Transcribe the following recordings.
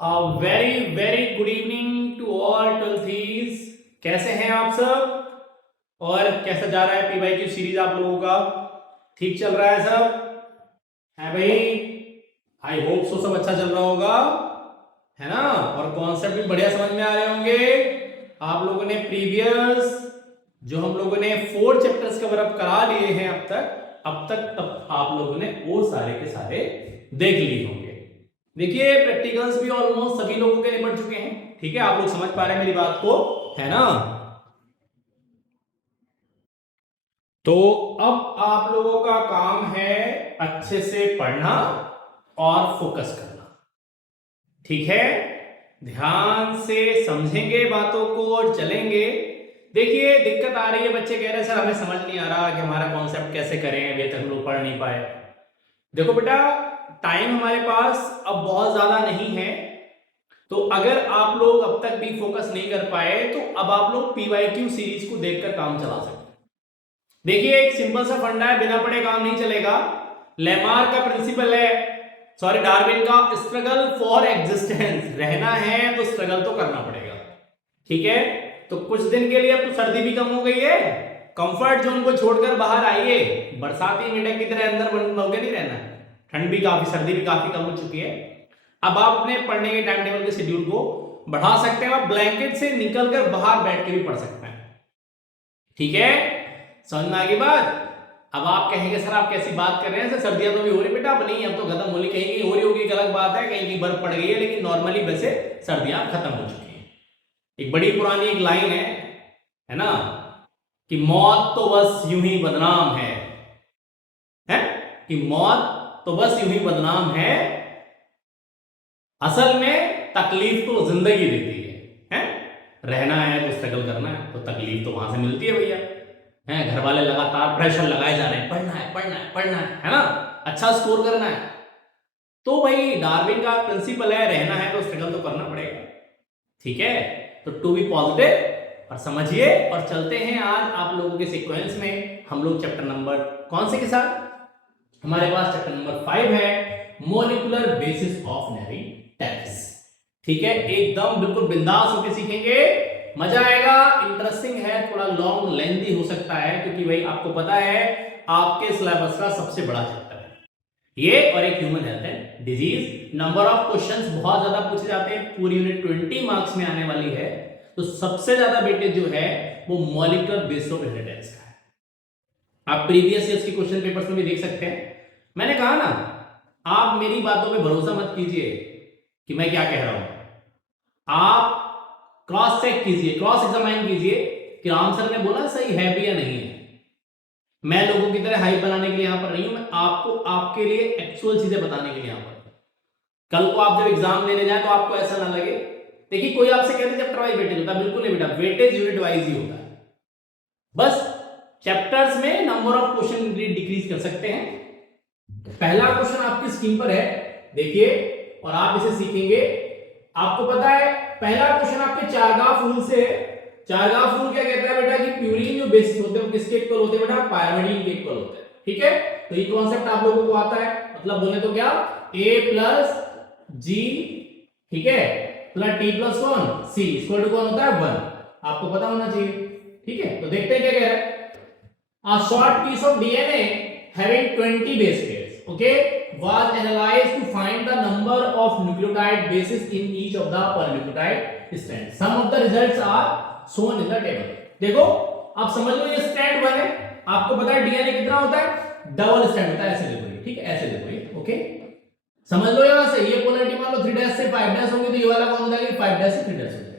Very very good evening to all twelfthies. कैसे हैं आप सब? और कैसा जा रहा है पीवाई की सीरीज आप लोगों का? ठीक चल रहा है सब? है भाई? आई होप सो सब अच्छा चल रहा होगा, है ना? और कॉन्सेप्ट भी बढ़िया समझ में आ रहे होंगे। आप लोगों ने प्रीवियस जो हम लोगों ने 4 चैप्टर्स कवर अप करा लिए हैं अब तक तब आप लोगों ने वो सारे के सारे देख लिए होंगे। देखिए प्रैक्टिकल्स भी ऑलमोस्ट सभी लोगों के निपट चुके हैं। ठीक है, आप लोग समझ पा रहे हैं मेरी बात को, है ना? तो अब आप लोगों का काम है अच्छे से पढ़ना और फोकस करना। ठीक है, ध्यान से समझेंगे बातों को और चलेंगे। देखिए दिक्कत आ रही है, बच्चे कह रहे हैं सर हमें समझ नहीं आ रहा कि हमारा कॉन्सेप्ट कैसे करें, अभी तक हम लोग पढ़ नहीं पाए। देखो बेटा, टाइम हमारे पास अब बहुत ज्यादा नहीं है, तो अगर आप लोग अब तक भी फोकस नहीं कर पाए तो अब आप लोग पीवाईक्यू सीरीज को देखकर काम चला सकते हैं। देखिए एक सिंपल सा फंडा है, बिना पढ़े काम नहीं चलेगा। लेमार्क का प्रिंसिपल है, सॉरी डार्विन का, स्ट्रगल फॉर एग्जिस्टेंस। रहना है तो स्ट्रगल तो करना पड़ेगा। ठीक है, तो कुछ दिन के लिए अब तो सर्दी भी कम हो गई है, कंफर्ट जोन को छोड़कर बाहर आइए। बरसाती मेंढक की तरह अंदर बंद होकर नहीं रहना। ठंड भी काफी, सर्दी भी काफी कम हो चुकी है। अब आप अपने पढ़ने के टाइम टेबल के शेड्यूल को बढ़ा सकते हैं, आप ब्लैंकेट से निकलकर बाहर बैठ के भी पढ़ सकते हैं। ठीक है, समझ में आ गई बात? अब आप कहेंगे सर आप कैसी बात कर रहे हैं, सर सर्दियां तो भी हो रही बेटा, अब नहीं, अब तो खत्म होली, कहीं कहीं हो रही होगी अलग बात है, कहीं कहीं बर्फ पड़ गई है, लेकिन नॉर्मली वैसे सर्दियां खत्म हो चुकी हैं। एक बड़ी पुरानी एक लाइन है ना, कि मौत तो बस यूं ही बदनाम है कि मौत तो बस यूं ही बदनाम है, असल में तकलीफ तो जिंदगी देती है? रहना है तो स्ट्रगल करना है, तो तकलीफ तो वहां से मिलती है भैया। घर वाले लगातार प्रेशर लगाए जा रहे हैं, पढ़ना है पढ़ना है पढ़ना है ना, अच्छा स्कोर करना है। तो भाई डार्विन का प्रिंसिपल है, रहना है तो स्ट्रगल तो करना पड़ेगा। ठीक है, तो टू बी पॉजिटिव और समझिए, और चलते हैं आज आप लोगों के सीक्वेंस में। हम लोग चैप्टर नंबर कौन से के साथ, हमारे पास चैप्टर नंबर 5 है, मॉलिक्यूलर बेसिस ऑफ इनहेरिटेंस। ठीक है, एकदम बिल्कुल बिंदास होकर सीखेंगे, मजा आएगा, इंटरेस्टिंग है, थोड़ा लॉन्ग लेंथी हो सकता है, क्योंकि भाई आपको पता है आपके सिलेबस का सबसे बड़ा चैप्टर है ये, और एक human health and disease. Number of questions बहुत ज्यादा पूछे जाते हैं, पूरी यूनिट 20 मार्क्स में आने वाली है, तो सबसे ज्यादा वेटेज जो है वो मॉलिक्यूलर बेसिस ऑफ इनहेरिटेंस का है। आप प्रीवियस ईयर्स के क्वेश्चन पेपर्स में भी देख सकते हैं। मैंने कहा ना, आप मेरी बातों पे भरोसा मत कीजिए कि मैं क्या कह रहा हूं, आप क्रॉस चेक कीजिए, क्रॉस एग्जामाइन कीजिए कि राम सर ने बोला सही है भी या नहीं है। मैं लोगों की तरह हाइप बनाने के लिए यहां पर नहीं हूं, मैं आपको आपके लिए एक्चुअल चीजें बताने के लिए यहां पर। कल को आप जब एग्जाम देने जाए तो आपको ऐसा ना लगे, देखिए कोई आपसे कहते चैप्टर वाइज वेटेज होता है, बिल्कुल नहीं बेटा, वेटेज यूनिट वाइज ही होता है। बस चैप्टर्स में नंबर ऑफ क्वेश्चन डिक्रीज कर सकते हैं। पहला क्वेश्चन आपकी स्क्रीन पर है, देखिए, और आप इसे सीखेंगे। आपको पता है पहला क्वेश्चन आपके चारगाफ रूल से है। चारगाफ रूल क्या कहता है बेटा, कि प्यूरीन जो बेसिस होते हैं वो किसके इक्वल होते हैं बेटा, पायरिमिडीन के इक्वल होते हैं। ठीक है, तो ये कॉन्सेप्ट आप लोगों को आता है, मतलब बोले तो क्या, A प्लस जी, ठीक है, प्लस टी प्लस कौन, सी, इक्वल टू कौन होता है 1, आपको पता होना चाहिए। ठीक है, तो देखते हैं क्या कह रहा है। A short piece of DNA having 20 base pairs, okay, was analyzed to find the number of nucleotide bases in each of the per nucleotide strands. Some of the results are shown in the table. देखो आप समझ लो, ये strand 1 है, आपको पता है DNA कितना होता है, डबल स्ट्रैंड होता है, ऐसे देखो ये, ठीक है, ऐसे देखो ये, ओके, समझ लो यहां से। ये पोलैरिटी मान लो 3 डैश से 5 डैश होगी, तो ये वाला कौन हो जाएगा, 5 डैश से 3 डैश हो जाएगा।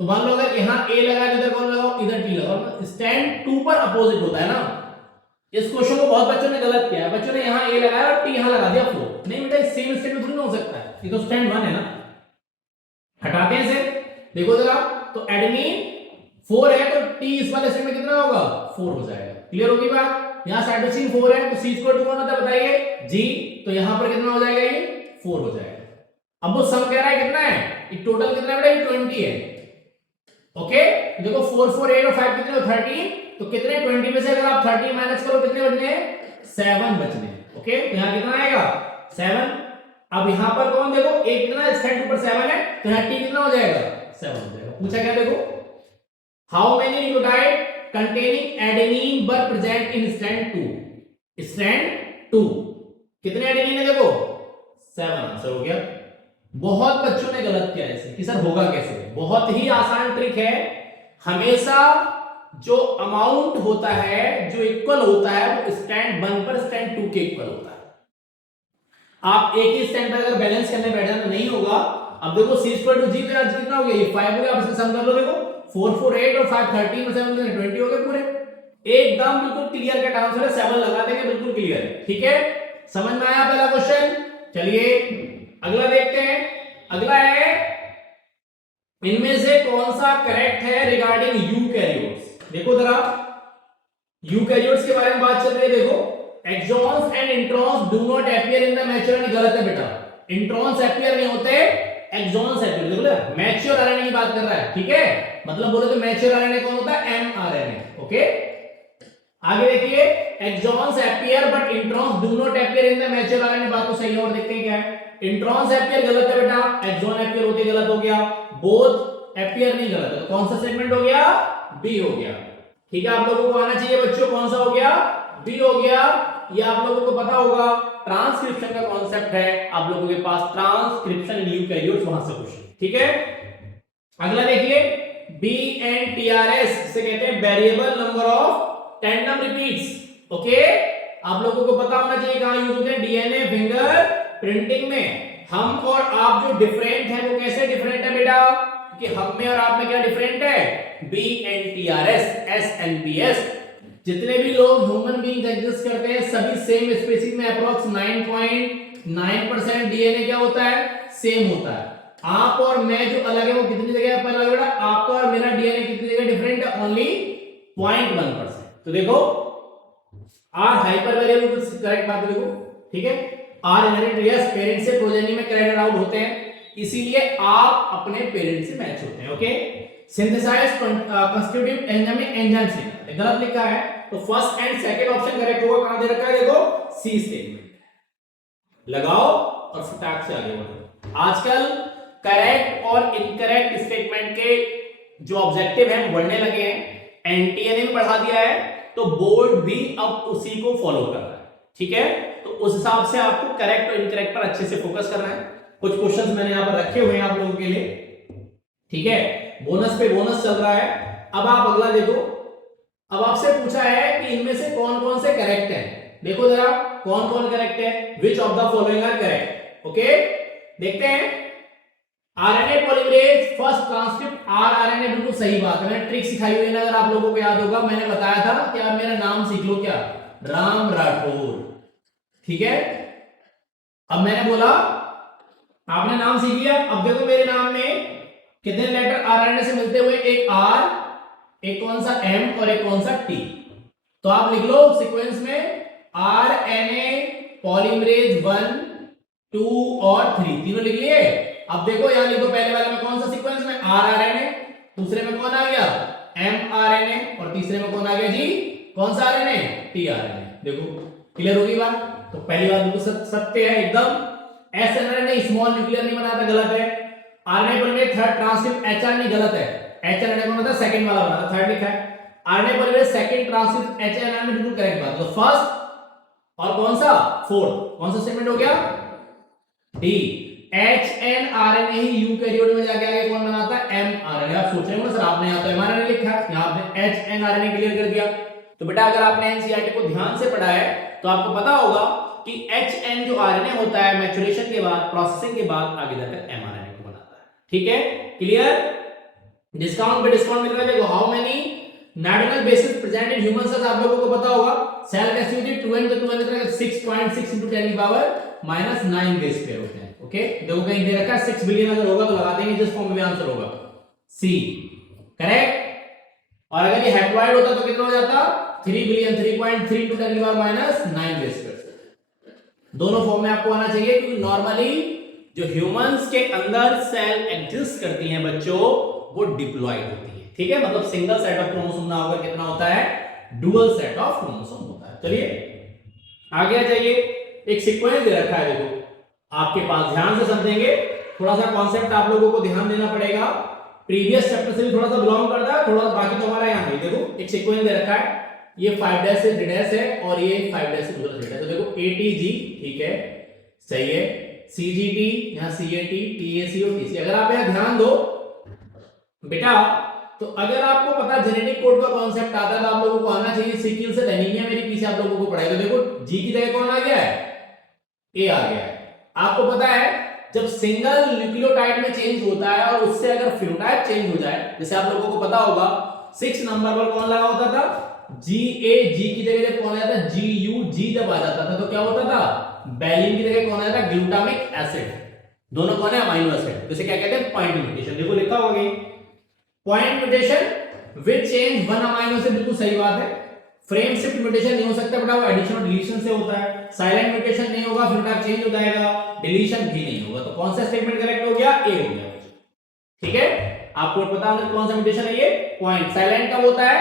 तो मान लो अगर यहाँ A लगा, इधर कौन लगाओ, इधर T लगाओ, स्टैंड 2 पर अपोजिट होता है ना। इस क्वेश्चन को बहुत बच्चों ने गलत किया है, बच्चों ने यहाँ A लगाया और T यहाँ लगा दिया, फ्लो नहीं बेटा, सेम स्टैंड में थोड़ी ना हो सकता है, ये तो स्टैंड 1 है ना। हटाते हैं इसे, देखो जरा, तो एडेनिन 4 है तो T इस वाले स्टैंड में कितना होगा, 4 हो जाएगा। क्लियर होगी बात? यहाँ साइटोसिन 4 है तो C इक्वल टू कौन होता है बताइए, G, तो यहाँ पर कितना हो जाएगा, ये 4 हो जाएगा। अब वो सम कह रहा है कितना है, ये टोटल कितना है बेटा, ये 20 है। ओके, देखो 4 4 8 और 5 कितने हो, 13, तो कितने 20 में से अगर आप 13 माइनस करो कितने बचने हैं, 7 बचने हैं। ओके, तो यहां कितना आएगा, 7 अब यहां पर कौन देखो, एक कितना स्ट्रैंड के ऊपर 7 है, तो यहां टी कितना हो जाएगा, 7 हो जाएगा। पूछा क्या देखो, how many nucleotide containing adenine were present in strand 2, strand 2 कितने एडेनिन है देखो 7, आंसर हो गया। बहुत बच्चों ने गलत किया इसे कि सर होगा कैसे, बहुत ही आसान ट्रिक है। हमेशा जो अमाउंट होता है, जो इक्वल होता है, वो स्टैंड 1 पर स्टैंड 2 के इक्वल होता है। आप एक ही स्टैंड पर अगर बैलेंस करने बैठ जाए तो नहीं होगा। अब देखो c स्क्वायर टू g तो आज कितना हो गया, ये 5 हो गया। आप इसमें सम कर लो, देखो 4 4 8 और 5 13 और 7 20 हो गए पूरे। एकदम बिल्कुल क्लियर कट आंसर है, 7 लगा देंगे, बिल्कुल क्लियर है। ठीक है, समझ में आया पहला क्वेश्चन। चलिए अगला देखते हैं। अगला है, इनमें से कौन सा करेक्ट है रिगार्डिंग यूकैरियोट्स। देखो जरा, यूकैरियोट्स के बारे में बात चल रही है। देखो, exons and introns do not appear in the mature RNA, गलत है बेटा। इंट्रॉन्स अपीयर नहीं होते, एक्सॉन्स अपीयर। देखो मैच्योर आरएनए की बात कर रहा है, ठीक है। मतलब बोले तो मैच्योर आरएनए कौन होता है, एमआरएनए। ओके, आगे देखिए, exons appear but introns do not appear in the mature RNA, बात तो सही है। और देखते हैं क्या है, इंट्रॉन्स अपीयर गलत है बेटा, एक्सॉन अपीयर होते गलत हो गया, बोथ अपीयर नहीं गलत है। तो कौन सा स्टेटमेंट हो गया, बी हो गया। ठीक है, आप लोगों को आना चाहिए बच्चों, कौन सा हो गया, बी हो गया। ये आप लोगों को पता होगा, ट्रांसक्रिप्शन का कॉन्सेप्ट है आप लोगों के पास, ट्रांसक्रिप्शन इन यूकैरियोट्स, वहां से क्वेश्चन। ठीक है, अगला देखिए, बी एंड टीआरएस से कहते हैं variable number of tandem repeats. Okay, आप लोगों को पता होना चाहिए कहां यूज होते हैं, डीएनए फिंगर प्रिंटिंग में। हम और आप जो डिफरेंट है वो कैसे डिफरेंट है बेटा, कि हम में और आप में क्या डिफरेंट है, B and TRS, S and PS. जितने भी लोग ह्यूमन बीइंग्स एग्जिस्ट करते हैं सभी सेम स्पीशीज में अप्रोक्स 9.9% डीएनए क्या होता है, सेम होता है। आप और मैं जो अलग है वो कितनी जगह पर अलग है, आपका और मेरा डीएनए कितनी जगह डिफरेंट है, ओनली 0.1%। तो देखो आर हाइपर वेरिएबल को करेक्ट बात देखो, ठीक है। आर इनहेरिट, यस, पेरेंट से प्रोजेनी में कैरियर आउट होते हैं, इसीलिए आप अपने पेरेंट से मैच होते हैं। ओके, सिंथेसाइज कंस्टिट्यूटिव एंजाइम में एंजाइम से गलत लिखा है, तो first and second option correct होगा। कहां दे रखा है देखो, सी स्टेटमेंट लगाओ और फटाक से आगे बढ़ो। आजकल करेक्ट और इनकरेक्ट स्टेटमेंट के जो ऑब्जेक्टिव हैं बढ़ने लगे हैं, एनटीए ने बढ़ा दिया है, तो बोर्ड भी अब उसी को फॉलो कर रहा है। ठीक है, तो उस हिसाब से आपको करेक्ट और इनकरेक्ट पर अच्छे से फोकस करना है। कुछ क्वेश्चंस मैंने यहां पर रखे हुए हैं आप लोगों के लिए, ठीक है, बोनस पे बोनस चल रहा है। अब आप अगला देखो, अब आपसे पूछा है कि इनमें से कौन कौन से करेक्ट हैं। देखो जरा कौन कौन करेक्ट है, which of the following are correct. Okay, देखते हैं। RNA polymerase first transcript rRNA, बिल्कुल सही बात है, मैंने ट्रिक सिखाई हुई है ना, अगर आप लोगों को याद होगा, मैंने बताया था कि आप मेरा नाम सीख लो, क्या, राम राठौर। ठीक है, अब मैंने बोला आपने नाम सीख लिया। अब देखो मेरे नाम में कितने लेटर आरएनए से मिलते हुए, एक आर, एक कौन सा एम और एक कौन सा टी। तो आप लिख लो सीक्वेंस में आरएनए पॉलीमरेज 1 2 और 3, तीनों लिख लिए। अब देखो यहां लिखो, पहले वाले में कौन सा सीक्वेंस में, आरआरएनए, दूसरे में कौन आ गया, एमआरएनए, और तीसरे में कौन आ गया जी, कौन सा आरएनए, टीआरएनए। देखो क्लियर होगी बात। तो पहली बात बिल्कुल सत्य है एकदम। एसएनआरएनए स्मॉल न्यूक्लियर नहीं बनाता, गलत है। आरएनए पॉलीमरेज थर्ड ट्रांसक्रिप्ट एचआरएनए, गलत है। एचआरएनए कौन होता है, सेकंड वाला बनाता, थर्ड लिखा है। आरएनए पॉलीमरेज सेकंड ट्रांसक्रिप्ट एचआरएनए, बिल्कुल करेक्ट बात। तो फर्स्ट और कौन सा, फोर्थ, कौन सा स्टेटमेंट हो गया, डी। एचएनआरएनए ही यूकैरियोट में जाके आगे कौन बनाता है, एमआरएनए। आप सोच रहे हो ना सर आपने यहां तो एमआरएनए लिखा है, यहां आपने एचएनआरएनए क्लियर कर दिया। तो बेटा अगर आपने एनसीईआरटी को ध्यान से पढ़ा है तो आपको पता होगा कि एचएन जो आरएनए होता है मैच्योरेशन के बाद, प्रोसेसिंग के बाद आगे जाकर एमआरएनए को बनाता है। ठीक है, क्लियर। डिस्काउंट पे डिस्काउंट मिल रहा है। देखो how many normal basis present in human cells, आप लोगों को पता होगा, सेल डेंसिटी 6.6 into 10 की पावर -9 बेस पेयर होते हैं। ओके, देखो कहीं दे रखा है 6 बिलियन, अगर होगा तो लगा देंगे, जिस फॉर्म में भी आंसर होगा सी, करेक्ट। और अगर ये हैप्लॉइड होता तो कितना हो जाता, 3 बिलियन, 3.3 into 10 की पावर -9 बेस पेयर। दोनों फॉर्म में आपको आना चाहिए, क्योंकि नॉर्मली जो ह्यूमंस के अंदर सेल एग्जिस्ट करती हैं बच्चों, वो डिप्लॉयड होती है। ठीक है, मतलब सिंगल सेट ऑफ क्रोमोसोम ना होकर कितना होता है, डुअल सेट ऑफ क्रोमोसोम होता है। चलिए आगे आ जाइए, एक सीक्वेंस दे रखा है। देखो आपके पास, ध्यान से समझेंगे, थोड़ा सा कॉन्सेप्ट आप लोगों को ध्यान देना पड़ेगा, प्रीवियस चैप्टर से भी थोड़ा सा बिलोंग करता है, थोड़ा बाकी तो हमारा यहाँ नहीं। देखो एक सीक्वेंस दे रखा है, ये 5 डैश से 3 डैश है और ये 5 डैश से 2 डैश है। तो देखो ATG, ठीक है, सही है, CGT, यहाँ CAT, TAC और TC। अगर आप यहाँ ध्यान दो बेटा, तो अगर आपको पता जेनेटिक कोड का कॉन्सेप्ट आता है तो आप लोगों को आना चाहिए सिकल सेल एनीमिया, मेरी पीछे आप लोगों को पढ़ाई। तो देखो G की जगह कौन आ गया है, A आ गया है। आपको पता है जब सिंगल न्यूक्लियोटाइड में चेंज होता है और उससे अगर फिनोटाइप चेंज हो जाए, जैसे आप लोगों को पता होगा 6 नंबर पर कौन लगा होता था, GAG की जगह जब कौन आता था, GUG जब आ जाता था तो क्या होता था, वैलिन की जगह कौन आता था, ग्लूटामिक एसिड। दोनों कौन है, अमीनो एसिड। जैसे क्या कहते हैं, पॉइंट म्यूटेशन। देखो लिखा होगा point mutation which change one amino acid, बिल्कुल सही बात है। फ्रेम शिफ्ट म्यूटेशन नहीं हो सकता बेटा, वो एडिशन और डिलीशन से होता है। साइलेंट म्यूटेशन नहीं होगा, फिनोटाइप चेंज हो जाएगा। डिलीशन भी नहीं होगा। तो कौन सा स्टेटमेंट करेक्ट हो गया, ए हो गया। ठीक है, आपको पता होना कौन सा म्यूटेशन है ये, पॉइंट। साइलेंट कब होता है,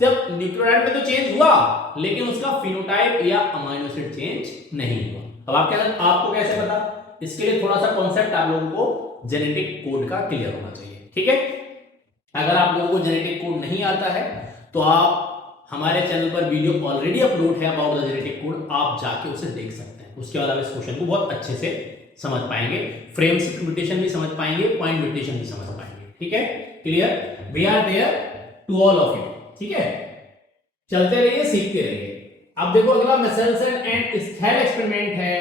जब न्यूक्लियोटाइड में तो चेंज हुआ लेकिन उसका फिनोटाइप या अमीनो एसिड चेंज नहीं हुआ। अब आपको कैसे पता, इसके लिए थोड़ा सा कॉन्सेप्ट आप लोगों को जेनेटिक कोड का क्लियर होना चाहिए। ठीक है, अगर आप लोगों को जेनेटिक कोड नहीं आता है तो आप हमारे चैनल पर वीडियो ऑलरेडी अपलोड है अबाउट द जेनेटिक कोड, आप जाके उसे देख सकते हैं। उसके बाद आप इस क्वेश्चन को बहुत अच्छे से समझ पाएंगे, फ्रेम शिफ्ट म्यूटेशन भी समझ पाएंगे, पॉइंट म्यूटेशन भी समझ पाएंगे। ठीक है, clear, we are there to all of you. ठीक है, चलते रहिए, सीखते रहिए। अब देखो अगला मेसेल्सन एंड स्थेल एक्सपेरिमेंट है,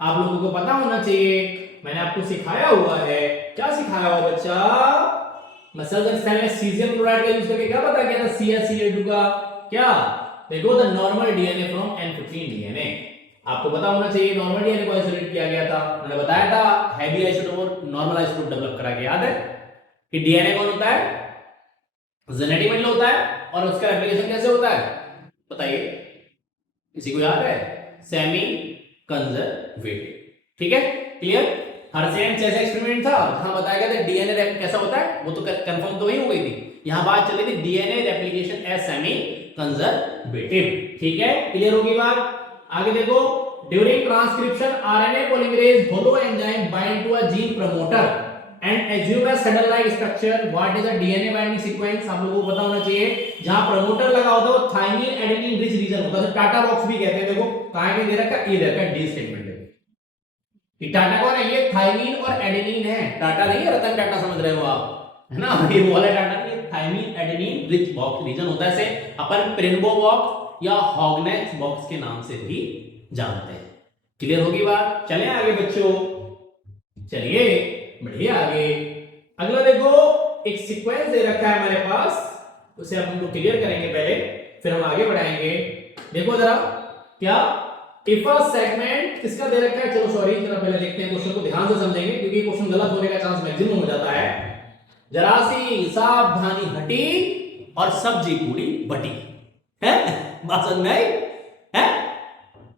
आप लोगों को पता होना चाहिए, मैंने आपको सिखाया हुआ है। क्या सिखाया हुआ बच्चा, मेसेल्सन स्थेल में सीजियम क्लोराइड का यूज करके क्या पता किया था, CaCl2 का क्या, देखो the normal DNA from N15 DNA. आपको पता होना चाहिए नॉर्मल डीएनए को आइसोलेट किया गया था, मैंने बताया था हैवी आइसोटोप और नॉर्मल आइसोटोप डेवलप करा के, याद है कि डीएनए कौन होता है, जेनेटिक मटेरियल होता है और उसका एप्लीकेशन कैसे होता है, बताइए, किसी को याद है, सेमी कंजर्वेटिव। ठीक है, क्लियर। हर्शे चेस एक्सपेरिमेंट था जहां बताया गया था डीएनए कैसा होता है, वो तो कंफर्म तो वही हो गई थी, यहां बात चल रही थी DNA replication as semi conservative. ठीक है, क्लियर होगी बात। आगे देखो, during transcription RNA polymerase holo enzyme bind to a gene promoter and assume a saddle like structure, what is a DNA binding sequence, आप लोगों को पता होना चाहिए। जहां प्रमोटर लगा होता है वो थाइमिन एडेनिन रिच रीजन होता है, टाटा बॉक्स भी कहते हैं। देखो कहां पे दे रखा है, ये दे रखा है, डी स्टेटमेंट है। ये टाटा कौन है, ये थाइमिन और एडेनिन है, टाटा नहीं है रतन टाटा समझ रहे हो आप, है ना, ये वो वाला टाटा नहीं है, thymine adenine rich box region होता है। इसे अपन प्रिन्बो बॉक्स या हॉगनेक्स बॉक्स के नाम से भी जानते हैं। क्लियर होगी बात, चलें आगे बच्चों, चलिए बढ़िया आगे। अगला देखो, एक सीक्वेंस दे रखा है हमारे पास, उसे हम लोग क्लियर करेंगे पहले, फिर हम आगे बढ़ाएंगे। देखो जरा, क्या इफ अ सेगमेंट किसका दे रखा है, चलो सॉरी, जरा पहले देखते हैं क्वेश्चन को, ध्यान से समझेंगे क्योंकि क्वेश्चन गलत होने का चांस मैक्सिमम हो जाता है। जरा सी सावधानी हटी और सब्जी पूरी बटी, है बात समझ में आई है,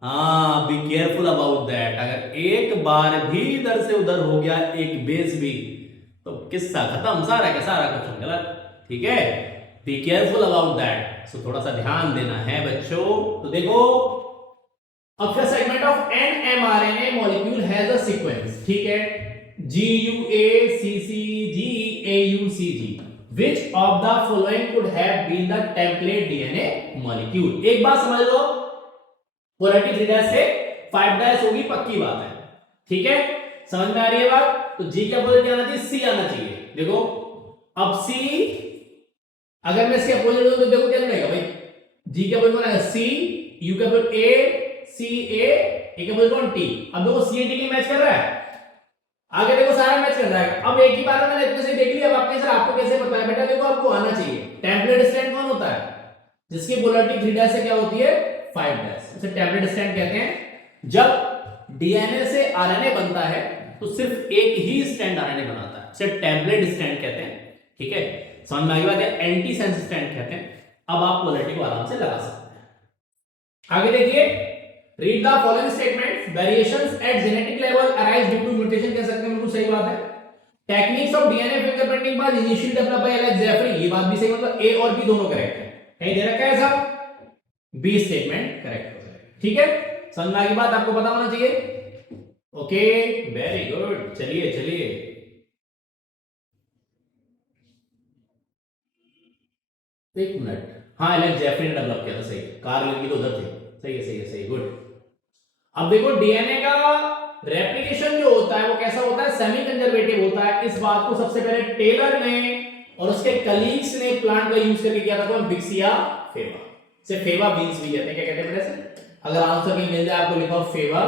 हाँ, बी केयरफुल अबाउट दैट। अगर एक बार भी इधर से उधर हो गया एक बेस भी तो किस्सा खत्म, सारा का सारा क्वेश्चन गलत। ठीक है, be careful about that, so थोड़ा सा ध्यान देना है बच्चों। तो देखो, अब the segment of an mRNA molecule has a sequence, ठीक है, GUACCGAUCG, which of the following could have been the template DNA molecule। एक बात समझ लो, पोलैरिटी 3' से 5' होगी, पक्की बात है। ठीक है, समझ में आ रही है बात। तो G का अपोजिट आना चाहिए, C आना चाहिए। देखो अब C, अगर मैं इसके अपोजिट दूं तो देखो क्या बनेगा भाई, G का अपोजिट बनेगा C, U का opposite A, C A, A का अपोजिट कौन T। अब देखो C A T मैच कर रहा है, आगे देखो सारा मैच कर रहा है। अब एक ही बार में मैंने इतने से देख लिया, अब आपके सर आपको कैसे पता है बेटा, देखो आपको आना चाहिए टेम्पलेट स्टैंड कौन होता है, जिसकी पोलैरिटी 3' से क्या होती है 5', उसे टेम्पलेट स्टैंड कहते हैं। जब डीएनए से आरएनए बनता है तो सिर्फ एक ही स्टैंड आरएनए बनाता है, उसे टेम्पलेट स्टैंड कहते हैं। ठीक है, समझ में आ गई बात है, एंटी सेंस स्टैंड कहते हैं। अब आप पोलैरिटी को आराम से लगा सकते हैं। आगे देखिए, read the following statements, variations at genetic level arise due to mutation, कह सकते हैं, बिल्कुल सही बात है। Techniques of DNA fingerprinting by initially developed by Alex Jeffrey, ये बात भी सही, मतलब ए और बी दोनों करेक्ट है। कहीं दे रखा है ऐसा, बी स्टेटमेंट करेक्ट हो जाएगा। ठीक है, समझ में आ गई बात, आपको पता होना चाहिए। Okay, very good. चलिए चलिए, एक मिनट। हाँ, एलेक्स जेफरी ने डेवलप किया था, सही है। कार्ल लिंकी तो उधर थे। सही है, सही है, सही है, गुड। अब देखो, डीएनए का रेप्लिकेशन जो होता है वो कैसा होता है, सेमी कंजर्वेटिव होता है। इस बात को सबसे पहले टेलर ने और उसके कलीग्स ने प्लांट का यूज करके किया था, कौन? बिक्सिया फेवा। से फेवा बीन्स भी कहते हैं। क्या कहते हैं बेटा से? अगर आंसर कहीं मिल जाए आपको, लिखा हो फेवा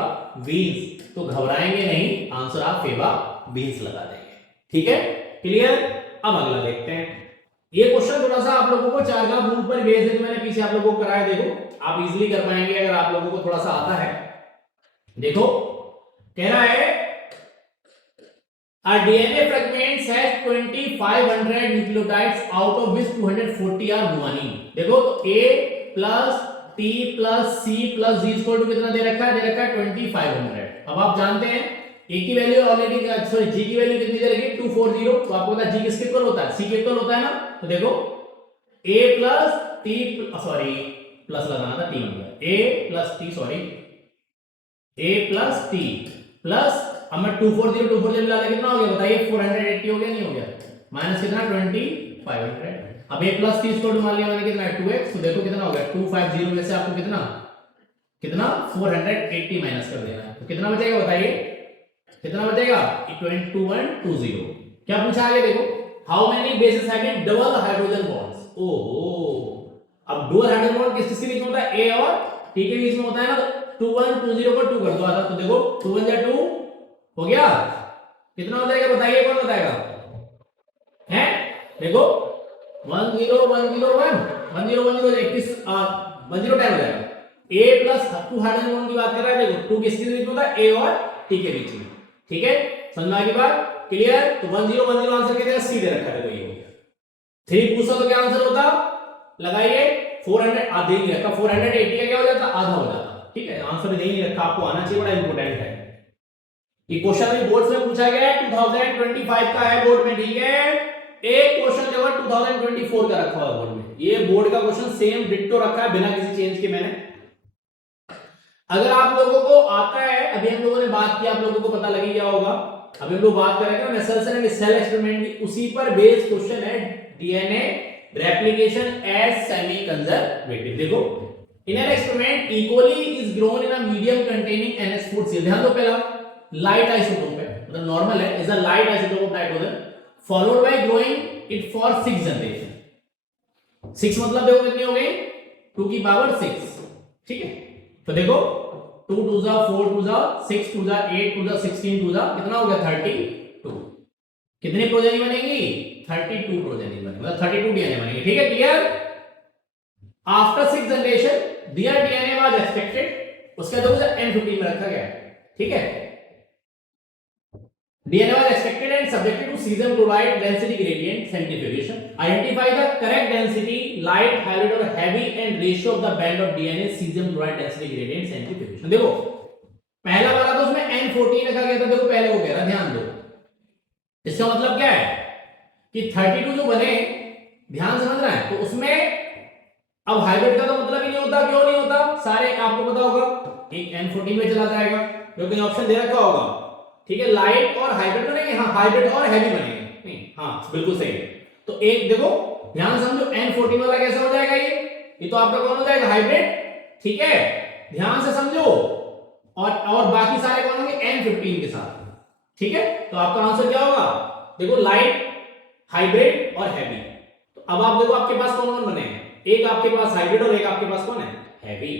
बीन्स, तो घबराएंगे नहीं, आंसर आप फेवा बीन्स लगा देंगे। ठीक है, क्लियर? अब अगला देखते हैं। ये क्वेश्चन थोड़ा सा आप लोगों को चारगा बूट पर बेस्ड है, मैंने पीछे आप लोगों को कराया। देखो, आप इजीली कर पाएंगे अगर आप लोगों को थोड़ा सा आता है। देखो, कह रहा है a DNA fragments has 2500 nucleotides out of which 240 are guanine। देखो, तो A plus T plus C plus G equal to कितना दे रखा है? दे रखा है 2500। अब आप जानते हैं A की वैल्यू ऑलरेडी, सॉरी G की वैल्यू कितनी दे रखी है? 240। तो आपको पता है G किसके इक्वल होता है? C के इक्वल होता है ना। तो देखो, A plus T, sorry plus लगाना था, T मतलब A plus T, sorry A plus T plus, अब मैं 240 मिला दे, कितना हो गया बताइए? 480 हो गया, नहीं हो गया? माइनस कितना? 2500। अब A प्लस T स्क्वायर मान लिया मैंने, कितना है? 2x। तो देखो कितना हो गया? 250 में से आपको कितना कितना 480 माइनस कर देना है, तो कितना बचेगा बताइए? कितना बचेगा? 2120। क्या पूछा आगे? देखो, how many bases having double hydrogen bonds. ओहो, अब डबल हाइड्रोजन बॉन्ड किस किसके बीच में होता है? A और T के बीच में होता है ना। तो 2120 को 2 कर दो आधा, तो देखो 2 1 2 हो गया। कितना हो जाएगा बताइए? कौन बताएगा? हैं? देखो, 10101 1010 21 10 टाइम हो जाएगा। A प्लस 2 हाइड्रोजन बॉन्ड की बात कर रहा है। देखो, 2 किसके बीच में होता है? A और T के बीच में। ठीक है, समझ में आ गई बात? क्लियर? तो 1010 आंसर कितना? सी दे रखा है। देखो, ये हो गया। 3 पूछो तो क्या आंसर होता? लगाइए, 400 आधे ही रखा, 480 का क्या हो जाता? आधा हो जाता। ठीक है, आंसर नहीं रखा, आपको आना चाहिए, बड़ा इंपॉर्टेंट है। ये क्वेश्चन भी बोर्ड में पूछा गया है, 2025 का है बोर्ड में। ठीक है, एक क्वेश्चन जो है 2024 का रखा हुआ है बोर्ड में। ये बोर्ड का क्वेश्चन सेम डिट्टो रखा है, बिना किसी चेंज के मैंने। अगर आप लोगों को आता है, अभी हम लोगों ने बात की, आप लोगों को पता लग ही गया होगा। अभी हम लोग बात करेंगे नेसेलसन एंड सेल एक्सपेरिमेंट की, उसी पर बेस्ड क्वेश्चन है, DNA replication as semi conservative. देखो, in an experiment E. coli is grown in a medium containing NH food cell। ध्यान दो, पहला लाइट आइसोटोप है, मतलब नॉर्मल है, is a light isotope of nitrogen, followed by growing it for 6 generation. 6 मतलब देखो कितनी हो गई? 2 की पावर 6। ठीक है, तो देखो 2 2 जा 4 2 जा 6 2 जा 8 2 जा 16 2 जा कितना हो गया? 32। कितनी प्रोजेनी बनेगी? 32 प्रोजेनी बनेगी, मतलब 32 डीएनए बनेंगे। ठीक है, clear? After 6 generation there DNA was expected, उसके बाद N15 में रखा गया। ठीक है, DNA was expected and subjected to cesium chloride density gradient centrifugation. Identify the correct density, light, hybrid or heavy, and ratio of the band of DNA cesium chloride density gradient centrifugation। देखो, पहला वाला तो उसमें N14 रखा गया था, देखो पहले हो गया था, ध्यान दो। इसका मतलब क्या है कि 32 जो बने, ध्यान समझना है, तो उसमें अब हाइब्रिड का तो मतलब ही नहीं होता। क्यों नहीं होता? सारे आपको पता होगा, एक N14 में चला जाएगा, जो कहीं ऑप्शन दे रखा होगा। ठीक है, लाइट और हाइब्रिड बनेंगे, हाँ हाइब्रिड और हैवी बनेंगे, नहीं हाँ बिल्कुल सही है। तो एक देखो, ध्यान समझो, N14 वाला कैसा हो जाएगा? ये तो आपका कौन हो जाएगा? हाइब्रिड। ठीक है, ध्यान से समझो, और बाकी सारे कौन होंगे? N15 के साथ। ठीक है, तो आपका आंसर क्या होगा? देखो, लाइट, हाइब्रिड और हैवी। तो अब आप देखो आपके पास कौन कौन बने हैं? एक आपके पास हाइब्रिड और एक आपके पास कौन है? Heavy.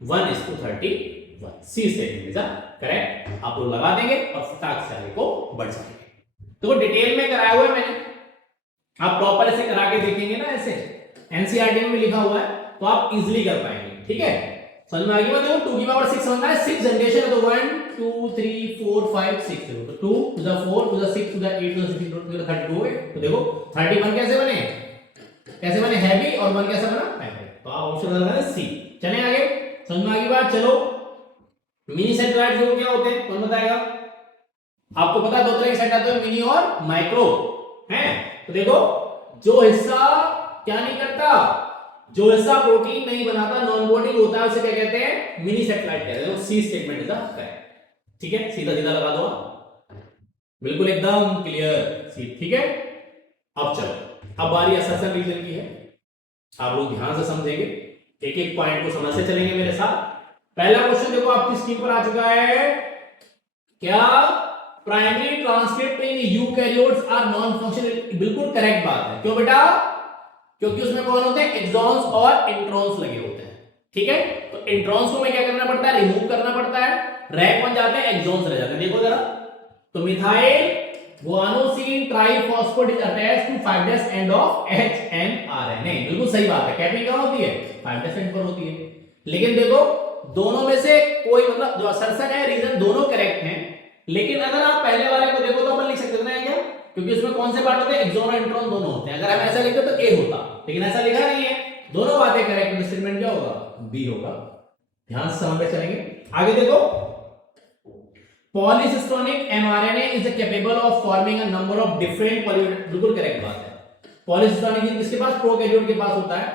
1:31। C statement is correct. आप लोग लगा देंगे और फटाक से आगे को बढ़ जाएंगे। तो डिटेल में कराया हुआ है मैंने, आप प्रॉपर ऐसे करा के देखेंगे ना, ऐसे एनसीईआरटी में भी लिखा हुआ है, तो आप इजीली कर पाएंगे। ठीक है, समझ में आ गई बात? देखो 2 की पावर 6 बनना है, 6 जनरेशन है, तो 1 2 3 4 5 6। तो 2 to the 4 to the 6 to the 8 to the 16 to the 32 है। तो देखो 31 कैसे बने? कैसे बने? हैवी, और 1 कैसे बना? हाइब्रिड। तो आप ऑप्शन लगाना सी। चलें आगे, समझ में आ गई बात? चलो, मिनी सेटेलाइट जो क्या होते हैं कौन बताएगा? आपको पता है दो तरह के सेट आते हैं, मिनी और माइक्रो हैं। तो देखो, जो हिस्सा क्या नहीं करता, जो हिस्सा प्रोटीन नहीं बनाता, नॉन कोडिंग होता है, उसे क्या कहते हैं? मिनी सेटेलाइट कहते हैं। सी स्टेटमेंट इज करेक्ट। ठीक है, सीधा सीधा लगा दो आप, बिल्कुल एकदम क्लियर सी, ठीक है। अब चलो, अब बारी असर्शन रीजन की है। आप लोग ध्यान से समझेंगे, एक एक पॉइंट को समझते चलेंगे मेरे साथ। पहला क्वेश्चन देखो आपकी स्क्रीन पर आ चुका है, क्या primary transcript in eukaryotes are non functional? बिल्कुल करेक्ट बात है। क्यों बेटा? क्योंकि उसमें कौन होते हैं? एक्सॉन्स और इंट्रॉन्स लगे होते हैं, ठीक है। तो इंट्रॉन्स को हमें क्या करना पड़ता है? रिमूव करना पड़ता है, रैक बन जाते हैं, एक्सॉन्स रह जाते हैं। देखो जरा, तो methyl guanosine triphosphate is attached to 5' end of HMRNA। बिल्कुल सही बात है, कैपिंग कहां होती है? 5' एंड पर होती है। लेकिन देखो दोनों में से कोई, मतलब जो असर्शन है, रीजन दोनों करेक्ट हैं, लेकिन अगर आप पहले वाले को देखो तो अपन लिख सकते हैं क्या? क्योंकि उसमें कौन से पार्ट होते हैं? एक्सॉन और इंट्रॉन दोनों होते हैं। अगर हम ऐसा लिखते तो ए होता, लेकिन ऐसा लिखा नहीं है, दोनों बातें करेक्ट, तो स्टेटमेंट क्या होगा? बी होगा। ध्यान से समझ चलेंगे। आगे देखो, पॉलीसिस्टोनिक mRNA is capable of forming a number of different बिल्कुल करेक्ट बात है। पॉलीसिस्टोनिक जीन किसके पास? प्रोकैरियोट के पास होता है।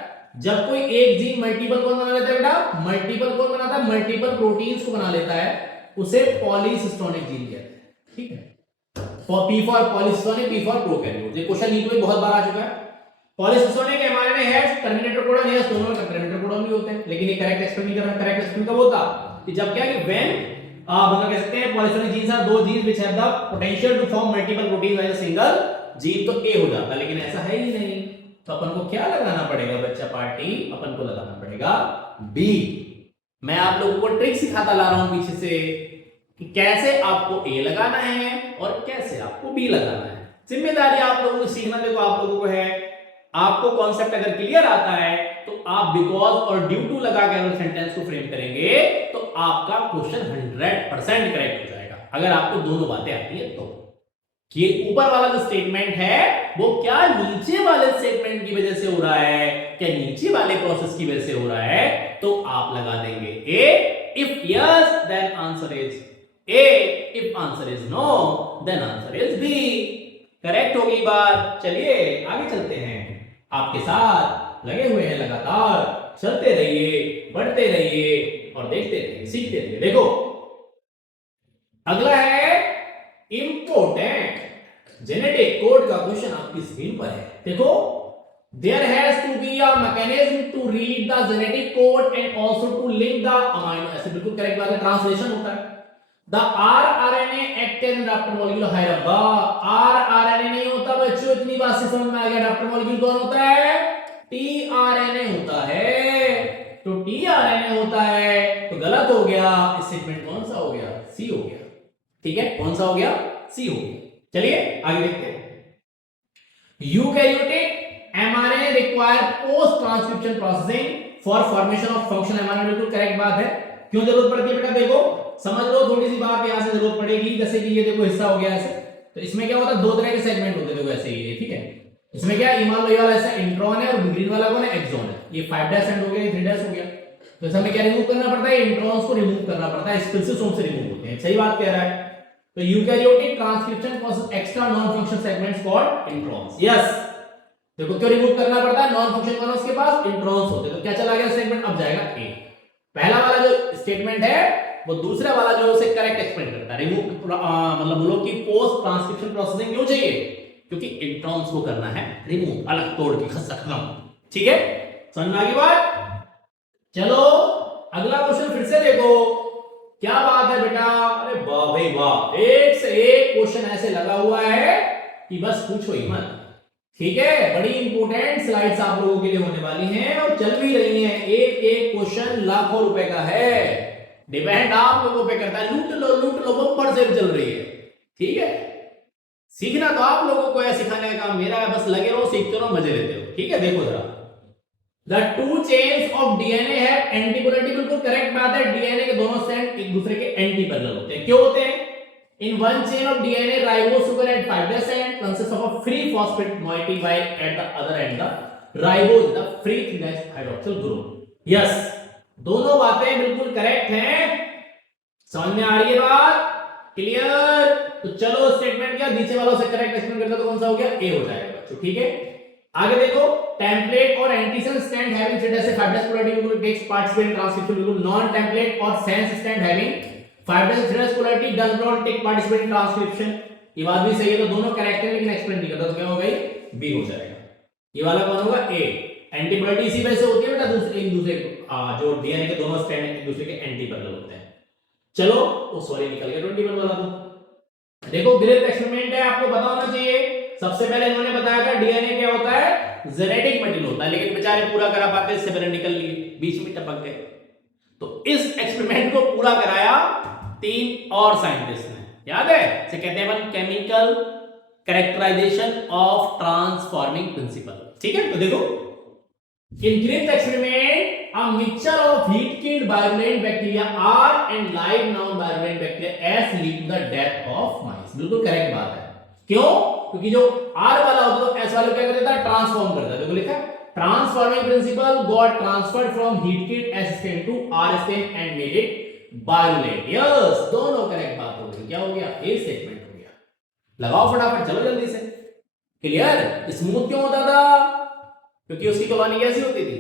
जब कोई एक जीन मल्टीपल कौन बना लेता है बेटा? मल्टीपल कौन बनाता है? मल्टीपल प्रोटीन्स को बना लेता है, उसे पॉलीसिस्टोनिक जीन कहते हैं, ठीक है। P for पॉलीसिस्टोनिक, P for prokaryote. ये क्वेश्चन नीट में बहुत बार आ चुका है। पॉलीसिस्टोनिक mRNA has terminator codon, yes, दोनों में टर्मिनेटर कोडन भी होते हैं, लेकिन ये करेक्ट एक्सप्लेन नहीं कर रहा। करेक्ट एक्सप्लेन कब होता? कि जब क्या कि व्हेन मतलब कह सकते हैं polycistronic genes are those genes which have the potential to form multiple proteins as a single gene, तो ए हो जाता, लेकिन ऐसा है ही नहीं। तो अपन को क्या लगाना पड़ेगा बच्चा पार्टी? अपन को लगाना पड़ेगा बी। मैं आप लोगों को ट्रिक सिखाता ला रहा हूं पीछे से कि कैसे आपको ए लगाना है और कैसे आपको बी लगाना है। जिम्मेदारी आप लोगों को सीखना देखो आप लोगों को है। आपको कॉन्सेप्ट अगर क्लियर आता है तो आप बिकॉज और ड्यू टू लगा के अगर सेंटेंस को फ्रेम करेंगे तो आपका क्वेश्चन 100% करेक्ट हो जाएगा, अगर आपको दोनों बातें आती है तो। ये ऊपर वाला जो स्टेटमेंट है वो क्या नीचे वाले स्टेटमेंट की वजह से हो रहा है? क्या नीचे वाले प्रोसेस की वजह से हो रहा है? तो आप लगा देंगे A. If yes then answer is A, if answer is no then answer is B. Correct होगी बात। चलिए आगे चलते हैं, आपके साथ लगे हुए हैं, लगातार चलते रहिए, बढ़ते रहिए और देखते रहिए, सीखते रहिए। देखो अगला है इंपोर्टेंट जेनेटिक कोड का क्वेश्चन आपकी स्क्रीन पर है। देखो, there has to be a mechanism to read the genetic code and also to link the amino acid. बिल्कुल करेक्ट बात है, ट्रांसलेशन होता है। The rRNA act as adapter molecule. हाय रब्बा, rRNA नहीं होता बच्चों, इतनी बात से समझ में आ गया। अडॉप्टर मॉलिक्यूल कौन होता है? tRNA होता है। तो tRNA होता है, तो गलत हो गया। स्टेटमेंट कौन सा हो गया? सी हो गया, ठीक है। कौन सा हो गया? सी हो गया। चलिए आगे देखते हैं। Eukaryotic mRNA require post transcription processing for formation of functional mRNA। बिल्कुल करेक्ट बात है। क्यों जरूरत पड़ती है बेटा? देखो समझ लो, थोड़ी सी बात यहां से जरूरत पड़ेगी। जैसे कि ये देखो हिस्सा हो गया ऐसे, तो इसमें क्या होता है? दो तरह के सेगमेंट होते हैं, देखो ऐसे ये, ठीक है। इसमें क्या है? मान लो ये वाला ऐसा इंट्रॉन है और ग्रीन वाला कौन है? एक्सॉन है। ये 5' एंड हो गया, ये 3' हो गया। तो इसमें क्या रिमूव करना पड़ता है? इंट्रॉन्स को रिमूव करना पड़ता है, स्पेसिसोम से रिमूव होते हैं। सही बात कह रहा है। तो eukaryotic transcription process extra non functional segments called introns. Yes, देखो क्यों रिमूव करना पड़ता है? नॉन फंक्शनल कौन है उसके पास? इंट्रॉन्स होते हैं। तो क्या चला गया सेगमेंट? अब जाएगा ए। पहला वाला जो स्टेटमेंट है वो दूसरा वाला जो उसे करेक्ट एक्सप्लेन करता है। रिमूव मतलब बोलो कि पोस्ट ट्रांसक्रिप्शन प्रोसेसिंग क्यों चाहिए? क्योंकि इंट्रॉन्स को करना है रिमूव, अलग तोड़ के खत्म, ठीक है। समझ में आ गई बात? चलो अगला क्वेश्चन फिर से देखो, क्या बात है बेटा? अरे वाह भाई वाह, एक से एक क्वेश्चन ऐसे लगा हुआ है कि बस पूछो ही मत, ठीक है। बड़ी इंपोर्टेंट स्लाइड्स आप लोगों के लिए होने वाली हैं और चल भी रही हैं। एक एक क्वेश्चन लाखों रुपए का है, डिपेंड आप लोगों पे करता है। लूट लो बम्पर से चल रही है, ठीक है। सीखना तो आप लोगों को है, सिखाने का काम मेरा है। बस लगे रहो, सीखते रहो, मजे लेते रहो, ठीक है। देखो जरा, The two chains of DNA have antipolarity। बिल्कुल करेक्ट बात है। DNA के दोनों स्ट्रैंड एक दूसरे के एंटी पैरेलल होते हैं। क्यों होते हैं? In one chain of DNA, ribose sugar at 5' end consists of a free phosphate moiety, while at the other end the ribose is the free 3' hydroxyl group। Yes, दोनों बातें बिल्कुल करेक्ट हैं। समझ में आ रही है बात? क्लियर? तो चलो स्टेटमेंट क्या नीचे वालों से करेक्ट एक्सप्लेन करते तो कौन सा हो गया? ए हो जाएगा बच्चों, ठीक है। आगे देखो, टेम्पलेट और एंटीसेंस स्टैंड हैविंग सेट ऐसे 5' polarity takes participate in transcription बिल्कुल नॉन टेम्पलेट और sense strand having 5 3 polarity does not take participate in transcription, ये बात भी सही है, तो दोनों कैरेक्टर लेकिन एक्सप्लेन नहीं करता, तो क्या हो गई बी हो जाएगा। ये वाला कौन होगा ए। एंटी पोलैरिटी इसी वजह से होती है बेटा, दूसरे एक दूसरे जो डीएनए के दोनों स्ट्रैंड एक दूसरे के एंटी पैरेलल होते हैं। चलो वो सॉरी निकल गया 21 वाला। तो देखो ग्रिफ एक्सपेरिमेंट है, आपको पता होना चाहिए। सबसे पहले इन्होंने बताया था डीएनए क्या होता है, जेनेटिक मटेरियल होता है, लेकिन बेचारे पूरा करा पाते, इससे पहले निकल लिए, बीच में टपक गए। तो इस एक्सपेरिमेंट को पूरा कराया 3 और साइंटिस्ट ने, याद है, इसे कहते हैं chemical characterization of transforming principle. ठीक है, तो देखो in Grif's experiment a mixture of heat killed virulent bacteria R and live non-virulent bacteria S lead to the death of mice। बिल्कुल करेक्ट बात है। क्यों? क्योंकि जो R वाला होता है S वाला क्या कर देता है, ट्रांसफॉर्म करता है। देखो लिखा transforming principle got transferred from heat killed S strain to R strain and made it virulent. Yes, दोनों करेक्ट बात हो गई। क्या हो गया, ए स्टेटमेंट हो गया। लगाओ फटाफट, चलो जल्दी से। क्लियर? स्मूथ क्यों होता था? क्योंकि उसकी कॉलोनी कैसी होती थी,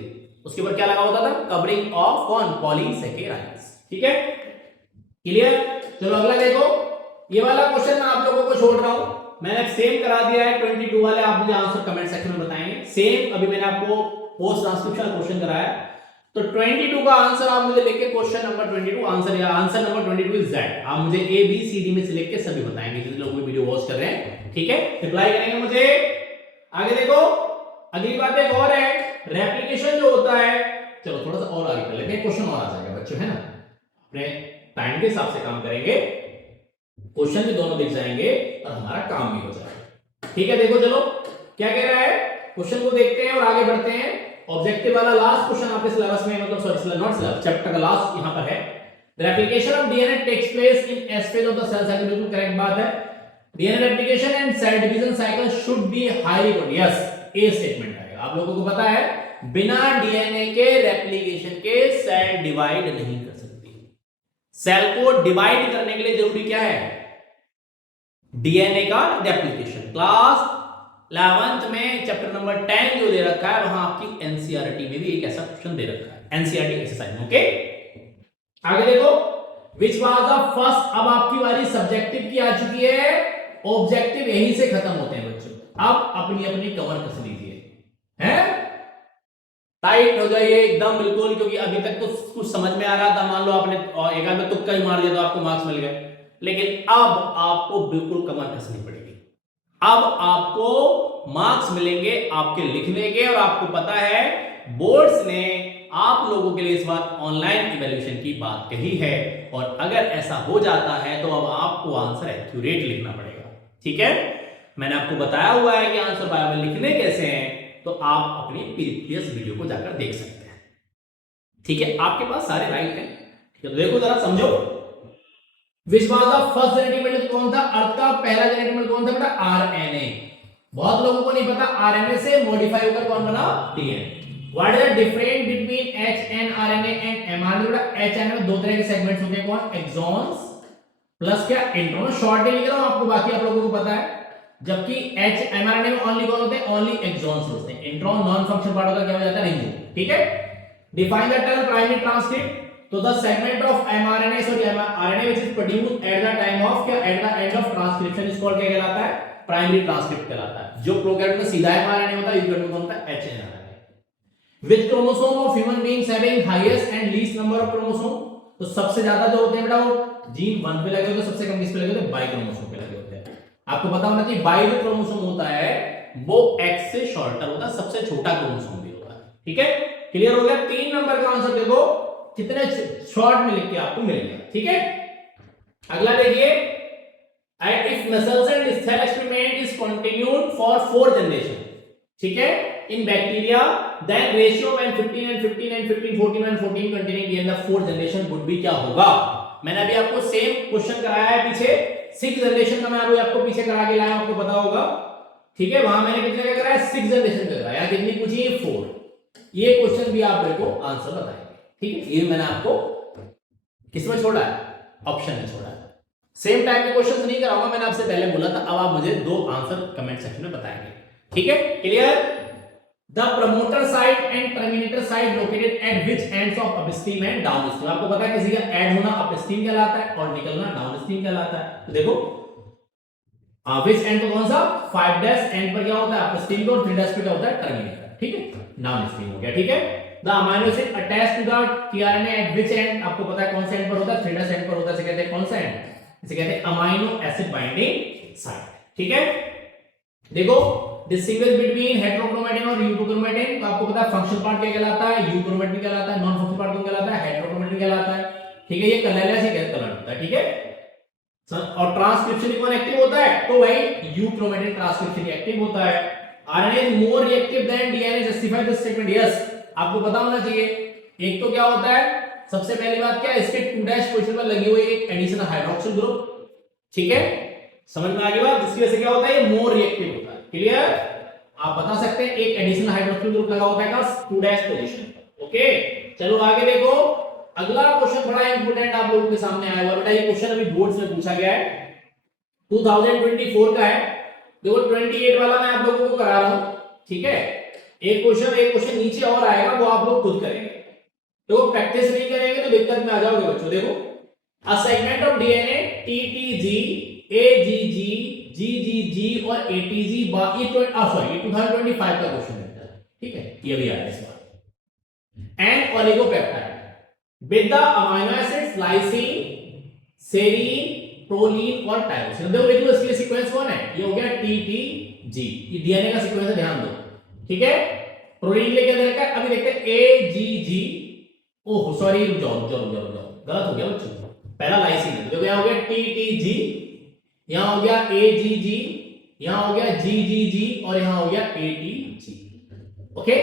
उसके ऊपर क्या लगा होता था, कवरिंग ऑफ कौन, पॉलीसेकेराइड्स। ठीक है, क्लियर? चलो अगला देखो, ये वाला क्वेश्चन मैं आप लोगों को छोड़ रहा हूं, मैंने सेम करा दिया है 22 वाले, आप मुझे आंसर कमेंट सेक्शन में बताएंगे। सेम अभी मैंने आपको पोस्ट ट्रांसक्रिप्शन क्वेश्चन कराया, तो 22 का आंसर आप मुझे लेके क्वेश्चन नंबर 22 आंसर या आंसर नंबर 22 इज दैट, आप मुझे ए बी सी डी में से लेके सभी बताएंगे जिन लोग वीडियो वॉच कर रहे हैं। ठीक है, रिप्लाई करेंगे मुझे। आगे देखो, अगली बात एक और है, रेप्लिकेशन जो होता है, चलो थोड़ा सा और आगे कर लेते हैं, क्वेश्चन और आ जाएगा बच्चों, है ना, अपने टाइम के हिसाब से काम करेंगे, क्वेश्चन भी दोनों दिख जाएंगे और हमारा काम भी हो जाएगा। ठीक है, देखो चलो क्या कह रहा है, क्वेश्चन को देखते हैं और आगे बढ़ते हैं। ऑब्जेक्टिव वाला लास्ट क्वेश्चन आपके सिलेबस में, मतलब सॉरी नॉट सिलेबस, चैप्टर का लास्ट यहां पर है। The replication of DNA takes place in S phase of the cell cycle, बिल्कुल करेक्ट बात है। DNA replication and cell division cycle should be highly code, yes, A statement आएगा। आप लोगों को पता है बिना डीएनए के रेप्लिकेशन के सेल डिवाइड नहीं कर सकती। सेल को डिवाइड करने के लिए जरूरी क्या है, डीएनए का रेप्लिकेशन। क्लास 11th में चैप्टर नंबर 10 जो दे रखा है, वहां आपकी एनसीईआरटी में भी एक ऐसा क्वेश्चन दे रखा है, एनसीईआरटी एक्सरसाइज। ओके, आगे देखो, विच वाज द फर्स्ट, अब आपकी वाली सब्जेक्टिव की आ चुकी है, ऑब्जेक्टिव यहीं से खत्म होते हैं बच्चों। अब अपनी अपनी कमर कस लीजिए, हैं, टाइट हो जाइए एकदम बिल्कुल, क्योंकि अभी तक तो कुछ समझ में आ रहा था, मान लो आपने एक आध में तुक्का ही मार दिया तो आपको मार्क्स मिल गए, लेकिन अब आपको बिल्कुल कमर कसनी पड़ेगी। अब आपको मार्क्स मिलेंगे आपके लिखने के, और आपको पता है बोर्ड्स ने आप लोगों के लिए इस बार ऑनलाइन इवैल्यूएशन की बात कही है, और अगर ऐसा हो जाता है तो अब आपको आंसर एक्यूरेट लिखना पड़ेगा। ठीक है, मैंने आपको बताया हुआ है कि आंसर बायो में लिखने कैसे हैं, तो आप अपनी प्रीवियस वीडियो को जाकर देख सकते हैं। ठीक है, आपके पास सारे राइट हैं। ठीक है, तो देखो जरा समझो, which was the first genetic material कौन था, अर्थ का पहला जेनेटिक मटेरियल कौन था बेटा, आरएनए। बहुत लोगों को नहीं पता आरएनए से मॉडिफाई होकर कौन बना, DNA. What is the difference between hnRNA and mRNA बेटा, एचएनए में दो तरह के सेगमेंट्स होते हैं, कौन, एक्सॉन्स प्लस क्या, इंट्रोन। शॉर्ट लिख रहा हूं आपको, बाकी आप लोगों को पता है, जबकि एच एमआरएनए में ओनली कौन होते हैं, ओनली एक्सॉन्स होते हैं, इंट्रोन नॉन फंक्शनल पार्ट होता है, क्या हो जाता है, नहीं। ठीक है, define the term primary transcript, तो the segment of mRNA sorry RNA which is produced at the time of क्या, at the end of transcription is called क्या कहलाता है, प्राइमरी ट्रांसक्रिप्ट कहलाता है। जो प्रोकैरियोट में सीधा mRNA होता है, यूकैरियोट में कौन होता है, hnRNA। which chromosome of human beings having highest and least number of chromosome, तो सबसे ज्यादा जो होते हैं बेटा वो जीन 1 पे लगे होते हैं, सबसे कम किस पे लगे होते हैं, बाई क्रोमोसोम पे लगे होते हैं। आपको पता होना चाहिए बाई जो क्रोमोसोम होता है वो एक्स से शॉर्टर होता है, सबसे छोटा क्रोमोसोम भी होता है। ठीक है, क्लियर हो गया। 3 नंबर का आंसर देखो कितने शॉर्ट में लिख के आपको मिलेगा। ठीक है, अगला देखिए, if muscles and cell experiment is continued for 4 generation, ठीक है, in bacteria, then ratio when 15 and 15 and 15 14 and 14 containing DNA the 4th generation would be क्या होगा। मैंने अभी आपको सेम क्वेश्चन कराया है पीछे, 6 जनरेशन का मैं अभी आपको पीछे करा के लाया, आपको पता होगा। ठीक है, वहां मैंने कितने का कराया, 6 जनरेशन का कराया, कितनी पूछी है, 4। ये क्वेश्चन भी आप मेरे को आंसर बताएंगे। ठीक है, ये मैंने आपको किसमें छोड़ा है, ऑप्शन में छोड़ा है। सेम टाइप के क्वेश्चंस नहीं कराऊंगा, मैंने आपसे पहले बोला था। अब आप मुझे 2 आंसर कमेंट सेक्शन में बताएंगे। ठीक है, clear. The promoter site and terminator site located at which ends of upstream and downstream. आपको पता है किसी का ऐड होना अपस्ट्रीम कहलाता है और निकलना डाउनस्ट्रीम कहलाता है। तो देखो विच एंड पर कौन सा 5 डैश एंड पर क्या होता है अपस्ट्रीम और 3 डैश पे क्या होता है टर्मिनेटर, ठीक है, डाउनस्ट्रीम हो गया, ठीक है। The amino acid attached to the tRNA at which end, आपको पता है कौन सा एंड पर होता है 3 डैश एंड पर होता है, इसे कहते हैं कौन सा एंड, इसे कहते हैं अमाइनो एसिड बाइंडिंग साइट, ठीक है। देखो डिस्टिंग्विश बिटवीन हेटेरोक्रोमेटिन और यूटोक्रोमेटिन, तो आपको पता है फंक्शनल पार्ट क्या कहलाता है, यूक्रोमेटिन कहलाता है, नॉन फंक्शनल पार्ट कौन कहलाता है, हेटेरोक्रोमेटिन कहलाता है, ठीक है। ये कलरलेस ही कलर होता है, ठीक है। और ट्रांसक्रिप्शन कौन एक्टिव होता है, तो भाई यूक्रोमेटिन ट्रांसक्रिप्शन एक्टिव होता है। RNA is more reactive than DNA, justify this statement, yes, आपको पता होना चाहिए। एक तो क्या होता है, सबसे पहली बात क्या है, इसके 2 डैश पोजीशन पर लगी हुई एक एडिशनल हाइड्रोक्सिल ग्रुप, ठीक है, समझ में आ गई बात, जिसकी वजह से क्या होता है, ये मोर रिएक्टिव होता है, क्लियर। आप बता सकते हैं एक एडिशनल हाइड्रोक्सिल ग्रुप लगा होता है का 2 डैश पोजीशन पर, ओके। चलो आगे देखो, अगला क्वेश्चन बड़ा इंपॉर्टेंट आप लोगों के सामने आया हुआ बेटा, ये क्वेश्चन अभी बोर्ड्स में पूछा गया है, 2024 का है। देखो 28 वाला मैं आप लोगों को करा रहा हूं, ठीक है। एक क्वेश्चन नीचे और आएगा, वो आप लोग खुद करेंगे, तो प्रैक्टिस नहीं करेंगे तो दिक्कत में आ जाओगे बच्चों। देखो a segment of DNA TTG AGG GGG और एटीजी ये 2025 का क्वेश्चन है, ठीक है, ये भी आ रहा है इस बार। And oligopeptide with the amino acids lysine serine proline और टायरोसिन। देखो देखो इसके सीक्वेंस कौन है, ये हो गया टीटीजी, ये डीएनए का सीक्वेंस है, ध्यान दो, ठीक है। प्रोलीन लेके दे रखा है, अभी देखते हैं एजीजी, ओह सॉरी रुक जाओ गलत हो गया बच्चों, पहला लाइसिन है, देखो यहां हो गया टीटीजी, यहां हो गया एजीजी, यहां हो गया जीजीजी और यहां हो गया ATG, okay.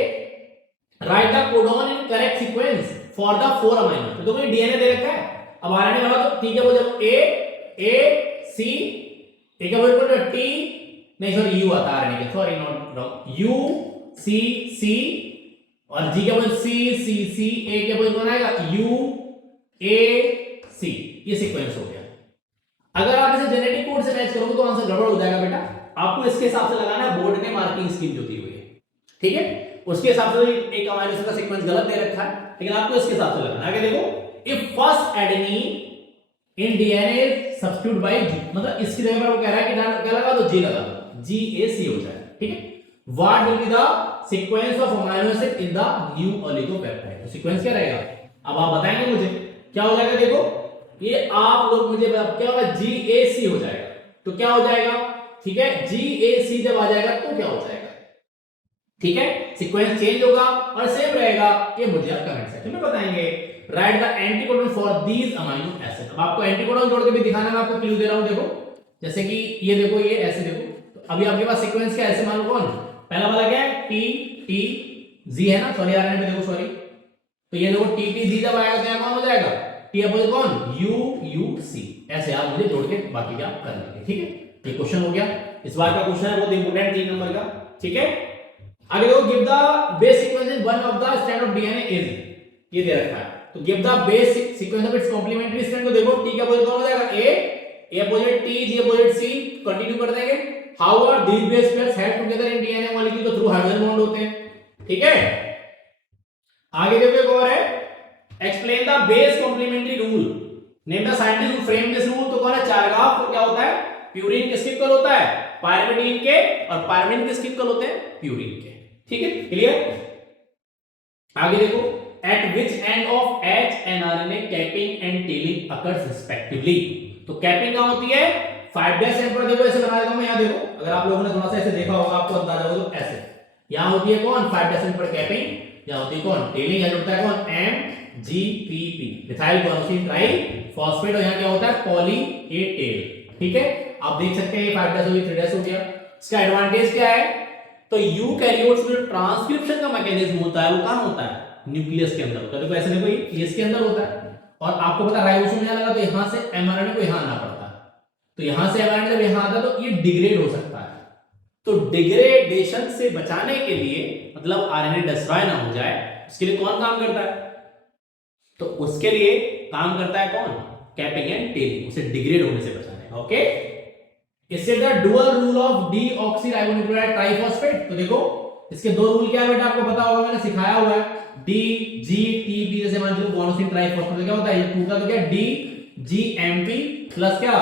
Right the codon in correct sequence for the 4 amino. तो देखो ये डीएनए दे रखा है, अब आरएनए वाला तो ठीक है, वो जब ए सी एक है वो टी नहीं सॉरी यू आता आरएनए के, sorry not wrong, you see सी और जी के बोल सी सी सी, ए के बोल कौन आएगा यू ए सी, ये सीक्वेंस हो गया। अगर आप इसे जेनेटिक कोड से मैच करोगे तो आंसर गड़बड़ हो जाएगा बेटा, आपको इसके हिसाब से लगाना है, बोर्ड ने मार्किंग स्कीम जो दी हुई है, ठीक है, उसके हिसाब से एक अमीनो एसिड का सीक्वेंस गलत दे रखा है, लेकिन आपको इसके हिसाब से लगाना है। आगे देखो if first adenine in DNA substitute by G, मतलब इसकी जगह पर वो कह रहा है कि क्या लगा दो जी लगा दो, जी ए सी हो जाए, ठीक है। What will be the sequence of amino acid in the new oligopeptide, तो सीक्वेंस क्या रहेगा, अब आप बताएंगे मुझे क्या हो जाएगा। देखो ये आप लोग मुझे क्या होगा, जी ए सी हो जाएगा, तो क्या हो जाएगा, ठीक है, जी ए सी जब आ जाएगा तो क्या हो जाएगा, ठीक है, सीक्वेंस चेंज होगा और सेम रहेगा, ये मुझे आप कमेंट सेक्शन में बताएंगे। Right the एंटीकोडन for these amino acid, अब आपको एंटीकोडन जोड़ के भी दिखाना है, मैं आपको क्लू दे रहा हूं, देखो जैसे कि ये देखो, ये ऐसे देखो, तो अभी आपके पास सीक्वेंस क्या ऐसे मान लो, कौन पहला वाला क्या है, टी टी जी है ना, सॉरी आरएनए में देखो सॉरी, तो ये देखो टी टी जी जब आएगा तो कौन हो जाएगा, टी अपोजिट कौन यू यू सी, ऐसे आप मुझे जोड़ के बाकी क्या कर लेंगे, ठीक है। ये क्वेश्चन हो गया, इस बार का क्वेश्चन है बहुत इंपॉर्टेंट 3 नंबर का, ठीक है। आगे देखो give the base sequence in one of the strand of DNA is, ये दे रखा है, तो give the base sequence of its complementary strand, तो देखो टी का अपोजिट कौन हो जाएगा, A opposite T, G opposite C, continue कर देंगे। How are these base pairs held together in DNA molecule, तो थ्रू हाइड्रोजन बॉन्ड होते हैं, ठीक है। आगे देखो एक और है, explain the base complementary rule, name the scientist who frame this rule, तो कौन है चारगाफ, तो क्या होता है प्यूरिन किसके इक्वल होता है, पायरिमिडीन के, और पायरिमिडीन किसके इक्वल होते हैं, प्यूरिन के, ठीक है, क्लियर। आगे देखो at which end of H N RNA capping and tailing occurs respectively, तो कैपिंग कहां होती है 5 डैश एंड पर, देखो ऐसे बना देता हूं मैं, यहां देखो, अगर आप लोगों ने थोड़ा सा ऐसे देखा होगा आपको अंदाजा होगा, तो ऐसे यहां होती है कौन 5 डैश एंड पर कैपिंग, यहां होती है कौन टेलिंग, यहां होता है कौन M G P P methyl guanosine tri phosphate, और यहां क्या होता है पॉली ए टेल, ठीक है। आप देख सकते हैं ये 5 डैश हो गया 3 डैश हो गया। इसका एडवांटेज क्या है, तो यूकैरियोट्स में ट्रांसक्रिप्शन का मैकेनिज्म होता है, वो कहां होता है न्यूक्लियस के अंदर होता है, देखो ऐसे देखो ये इसके अंदर होता है, और आपको पता है राइबोसोम यहां लगा, तो यहां से एमआरएनए को यहां आना पड़ता है, तो यहां से एमआरएनए जब यहां आता है तो ये डिग्रेड हो सकता है, तो डिग्रेडेशन से बचाने के लिए, मतलब आरएनए डिस्ट्रॉय ना हो जाए, उसके लिए कौन काम करता है, तो उसके लिए काम करता है कौन कैपिंग एंड टेलिंग, उसे डिग्रेड होने से बचाने का, ओके। इससे the dual rule of deoxyribonucleotide triphosphate, तो देखो इसके दो रूल क्या है बेटा आपको पता होगा, मैंने सिखाया हुआ है, डी जी टी पी, जैसे मान लो गुआनोसिन ट्राइफॉस्फेट क्या होता है, ये टूटा तो क्या D G M P plus क्या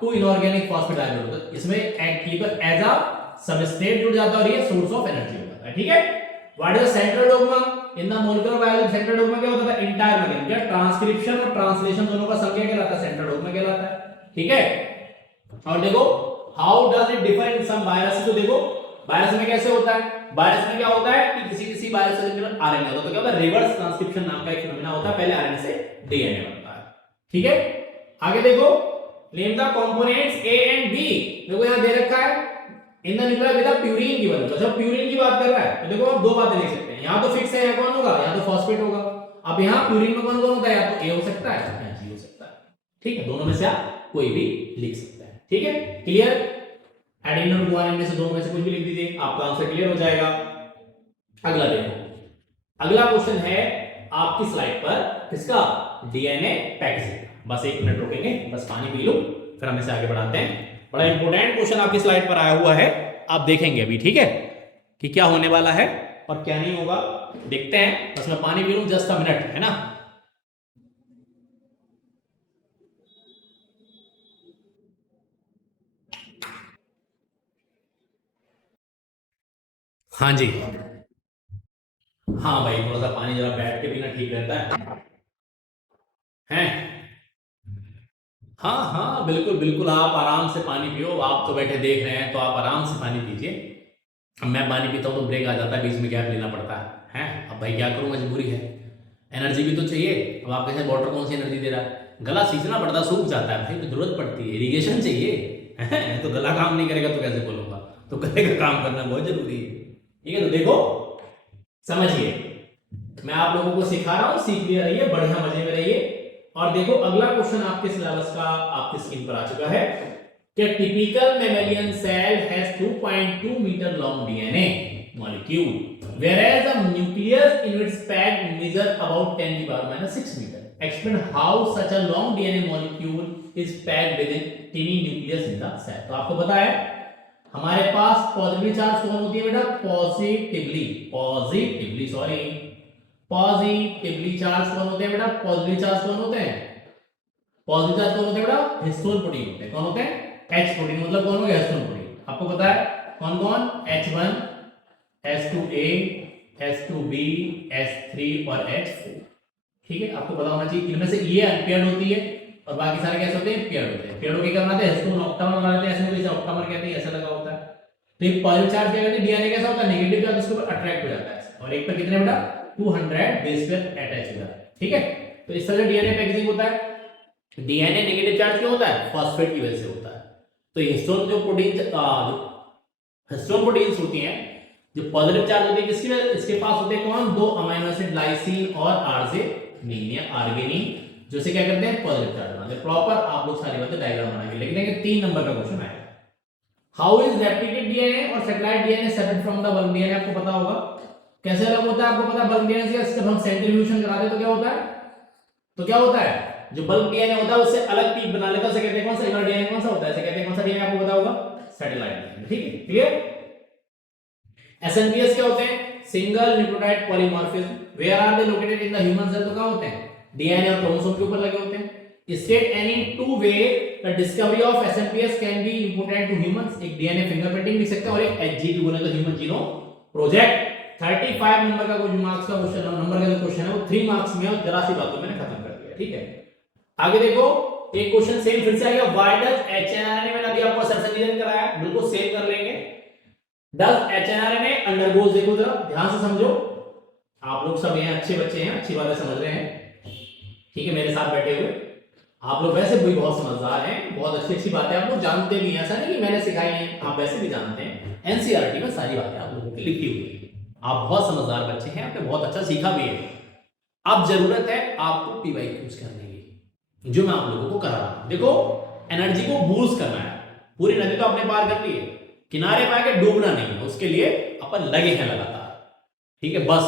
2 इनऑर्गेनिक फॉस्फेटाइल होता है, इसमें एक्ट की तो एज अ सबस्ट्रेट जुड़ जाता है और ये सोर्स ऑफ एनर्जी हो जाता है। ठीक है, what is the central dogma in the molecular biology, central dogma क्या होता है, इंटायर मैकेनिज्म, क्या ट्रांसक्रिप्शन और ट्रांसलेशन दोनों का संख्या क्या रहता है, सेंट्रल डोग्मा कहलाता है। ठीक है, और देखो how does it differ in some virus, तो देखो वायरस में कैसे होता है, वायरस में क्या होता है कि किसी वायरस से रिलेटेड आरएनए होता है, तो क्या होता है रिवर्स ट्रांसक्रिप्शन नाम का एक फिनोमेना होता है, पहले आरएनए से डीएनए बनता है। ठीक है, आगे देखो name the components A and B, देखो यहां दे रखा है in the nuclear with purine की वजह, जब प्यूरीन की बात कर रहा है तो देखो आप दो बातें लिख सकते हैं, यहां तो फिक्स है, यहां कौन होगा, यहां तो फॉस्फेट होगा, अब यहां प्यूरीन में कौन कौन होता है, या तो ए हो सकता है या जी हो सकता है। ठीक है, दोनों में से आप कोई भी लिख सकते हैं। ठीक है, क्लियर, एडेनिन और गुआनिन में से दोनों में से कुछ भी लिख दीजिए, आपका आंसर क्लियर हो जाएगा। अगला देखो, अगला क्वेश्चन है आपकी स्लाइड पर किसका, डीएनए पैकेजिंग। बस 1 मिनट रुकेंगे, बस पानी पी लो, फिर हम इसे आगे बढ़ाते हैं। बड़ा इंपॉर्टेंट क्वेश्चन आपकी स्लाइड पर आया हुआ है, आप देखेंगे अभी। ठीक है, कि क्या होने वाला है और क्या नहीं होगा, देखते हैं। बस मैं पानी पी लूं, जस्ट अ मिनट, है ना। हाँ जी, हाँ भाई, थोड़ा सा पानी जरा बैठ के पीना ठीक रहता है। हाँ हाँ बिल्कुल बिल्कुल, आप आराम से पानी पियो, आप तो बैठे देख रहे हैं तो आप आराम से पानी पीजिए। अब मैं पानी पीता हूँ तो ब्रेक आ जाता है, बीच में गैप लेना पड़ता है, हैं? अब भाई क्या करूँ, मजबूरी है, एनर्जी भी तो चाहिए। अब आपके साथ वाटर कौन सी एनर्जी दे रहा है, गला सींचना पड़ता है, सूख जाता है भाई, तो जरूरत पड़ती है, इरिगेशन चाहिए, हैं? तो गला काम नहीं करेगा तो कैसे बोलूंगा, तो गले का काम करना बहुत जरूरी है। ठीक है, तो देखो समझिए, मैं आप लोगों को सिखा रहा हूं, सीख लिया रहिए, बढ़िया मजे में रहिए। और देखो अगला क्वेश्चन आपके सिलेबस का आपकी स्क्रीन पर आ चुका है कि typical mammalian cell has 2.2 meter long DNA molecule whereas a nucleus in its pad measure about 10⁻⁻6 meter. Explain how such a long DNA molecule is packed within tiny nucleus in the cell. तो आपको पता है हमारे पास positively charge कौन होती है बेटा, positively charge कौन होते हैं बेटा, पॉजिटिवली चार्ज कौन होते हैं, पॉजिटिव चार्ज कौन होते हैं बेटा, हिस्टोन प्रोटीन होते हैं। कौन होते हैं, H प्रोटीन, मतलब कौन हो गया, हिस्टोन प्रोटीन। आपको पता है कौन कौन, H1 H2A H2B H3 और H4। ठीक है, आपको पता होना चाहिए, इनमें से ये अनपेयर्ड होती है और बाकी सारे कैसे होते हैं, पेयर्ड होते हैं। पेयर्ड होके क्या बनाते हैं, हिस्टोन ऑक्टामर बनाते हैं, ऐसे में इसे ऑक्टामर कहते हैं, ऐसा लगा होता है। तो ये पॉजिटिव चार्ज क्या करते हैं, डीएनए कैसा होता है, नेगेटिव चार्ज इसके ऊपर अट्रैक्ट हो जाता है और एक पर कितने बेटा 200 बेस पेयर अटैच हो जाता है। ठीक है, तो इस तरह डीएनए पैकेजिंग होता है। डीएनए नेगेटिव चार्ज क्यों होता है, फॉस्फेट की वजह से होता है। तो हिस्टोन जो प्रोटीन हिस्टोन प्रोटीन्स होती हैं जो पॉजिटिव चार्ज होती है, किसकी वजह, इसके पास होते हैं कौन, 2 अमीनो एसिड लाइसिन और आर्जिनिन या आर्गिनिन, जो से क्या करते हैं पॉजिटिव चार्ज बनाते हैं। प्रॉपर आप लोग सारी बातें डायग्राम बनाएंगे। लेकिन देखिए 3 नंबर का क्वेश्चन आएगा, हाउ इज रेप्लिकेट डीएनए और satellite DNA separate from the bulk DNA. आपको पता होगा कैसे अलग होता है, आपको पता है बल्क डीएनए से जब हम सेंट्रीफ्यूजन कराते हैं तो क्या होता है, जो बल्क डीएनए होता है उससे अलग पीक बना लेता है, उसे कहते हैं कौन सा, इनर डीएनए कौन सा होता है, इसे कहते हैं कौन सा डीएनए, आपको पता होगा सैटेलाइट डीएनए। ठीक है, क्लियर। एसएनपीएस क्या होते हैं, single nucleotide polymorphism, where are they located in the human cell, तो कहां होते हैं, डीएनए और क्रोमोसोम के ऊपर लगे होते हैं। State any two way the discovery of SNPs can be important to humans, एक डीएनए फिंगरप्रिंटिंग लिख सकते हैं और एक एचजीटी बोले तो ह्यूमन जीनोम प्रोजेक्ट। 35 नंबर का कुछ मार्क्स का क्वेश्चन, नंबर का जो क्वेश्चन है वो 3 मार्क्स में और जरा सी बातों में खत्म कर दिया। ठीक है, आगे देखो एक क्वेश्चन सेम फिर से आ गया, व्हाई डज एचएनआरएनए, मैंने अभी आपको संश्लेषण कराया, बिल्कुल सेम कर लेंगे। डज एचएनआरएनए अंडरगोज, देखो जरा ध्यान से समझो, आप लोग सब यहाँ अच्छे बच्चे हैं, अच्छी बातें समझ रहे हैं। ठीक है, मेरे साथ बैठे हुए आप लोग वैसे भी बहुत समझदार हैं, बहुत अच्छी अच्छी बातें आप लोग जानते भी हैं, ऐसा नहीं कि मैंने सिखाई है, आप वैसे भी जानते हैं। एनसीईआरटी में सारी बातें आप लोगों की लिखी हुई है, आप बहुत समझदार बच्चे हैं, आपने बहुत अच्छा सीखा भी है। अब जरूरत है आपको पीवाईक्यूज करने की, जो मैं आप लोगों को करा रहा हूं। देखो एनर्जी को बूस्ट करना है, पूरी नदी तो आपने पार कर ली है, किनारे पे आके डूबना नहीं है, उसके लिए अपन लगे हैं लगातार। ठीक है, बस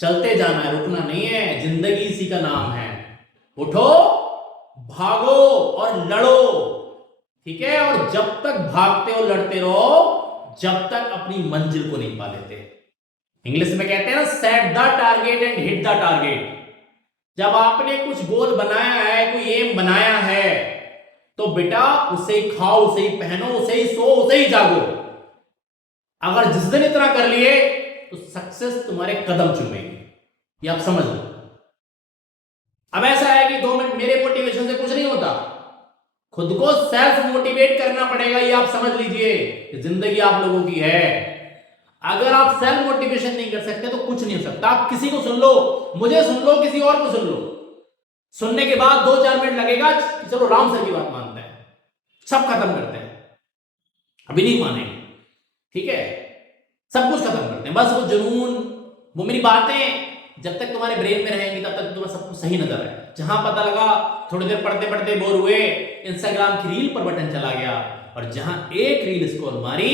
चलते जाना है, रुकना नहीं है, जिंदगी इसी का नाम है। उठो, भागो और लड़ो। ठीक है, और जब तक भागते हो लड़ते रहो, जब तक अपनी मंजिल को नहीं पा लेते। इंग्लिश में कहते हैं ना, set the target and hit the target. जब आपने कुछ गोल बनाया है, कोई एम बनाया है, तो बेटा उसे ही खाओ, उसे ही पहनो, उसे ही सो, उसे ही जागो। अगर जिस दिन इतना कर लिए तो सक्सेस तुम्हारे कदम चूमेगी, ये आप समझ लो। अब ऐसा है कि 2 मिनट मेरे मोटिवेशन से कुछ नहीं होता, खुद को सेल्फ मोटिवेट करना पड़ेगा। ये आप समझ लीजिए कि जिंदगी आप लोगों की है। अगर आप सेल्फ मोटिवेशन नहीं कर सकते तो कुछ नहीं हो सकता। आप किसी को सुन लो, मुझे सुन लो, किसी और को सुन लो, सुनने के बाद 2-4 मिनट लगेगा कि चलो राम सर की बात मानते हैं, सब खत्म करते हैं, अभी नहीं मानेंगे, ठीक है, सब कुछ खत्म करते हैं। बस वो जुनून, वो मेरी बातें जब तक तुम्हारे ब्रेन में रहेंगी तब तक तुम्हें सब कुछ सही नजर आए। जहां पता लगा थोड़ी देर पढ़ते पढ़ते बोर हुए, इंस्टाग्राम की रील पर बटन चला गया, और जहां एक रील स्क्रॉल मारी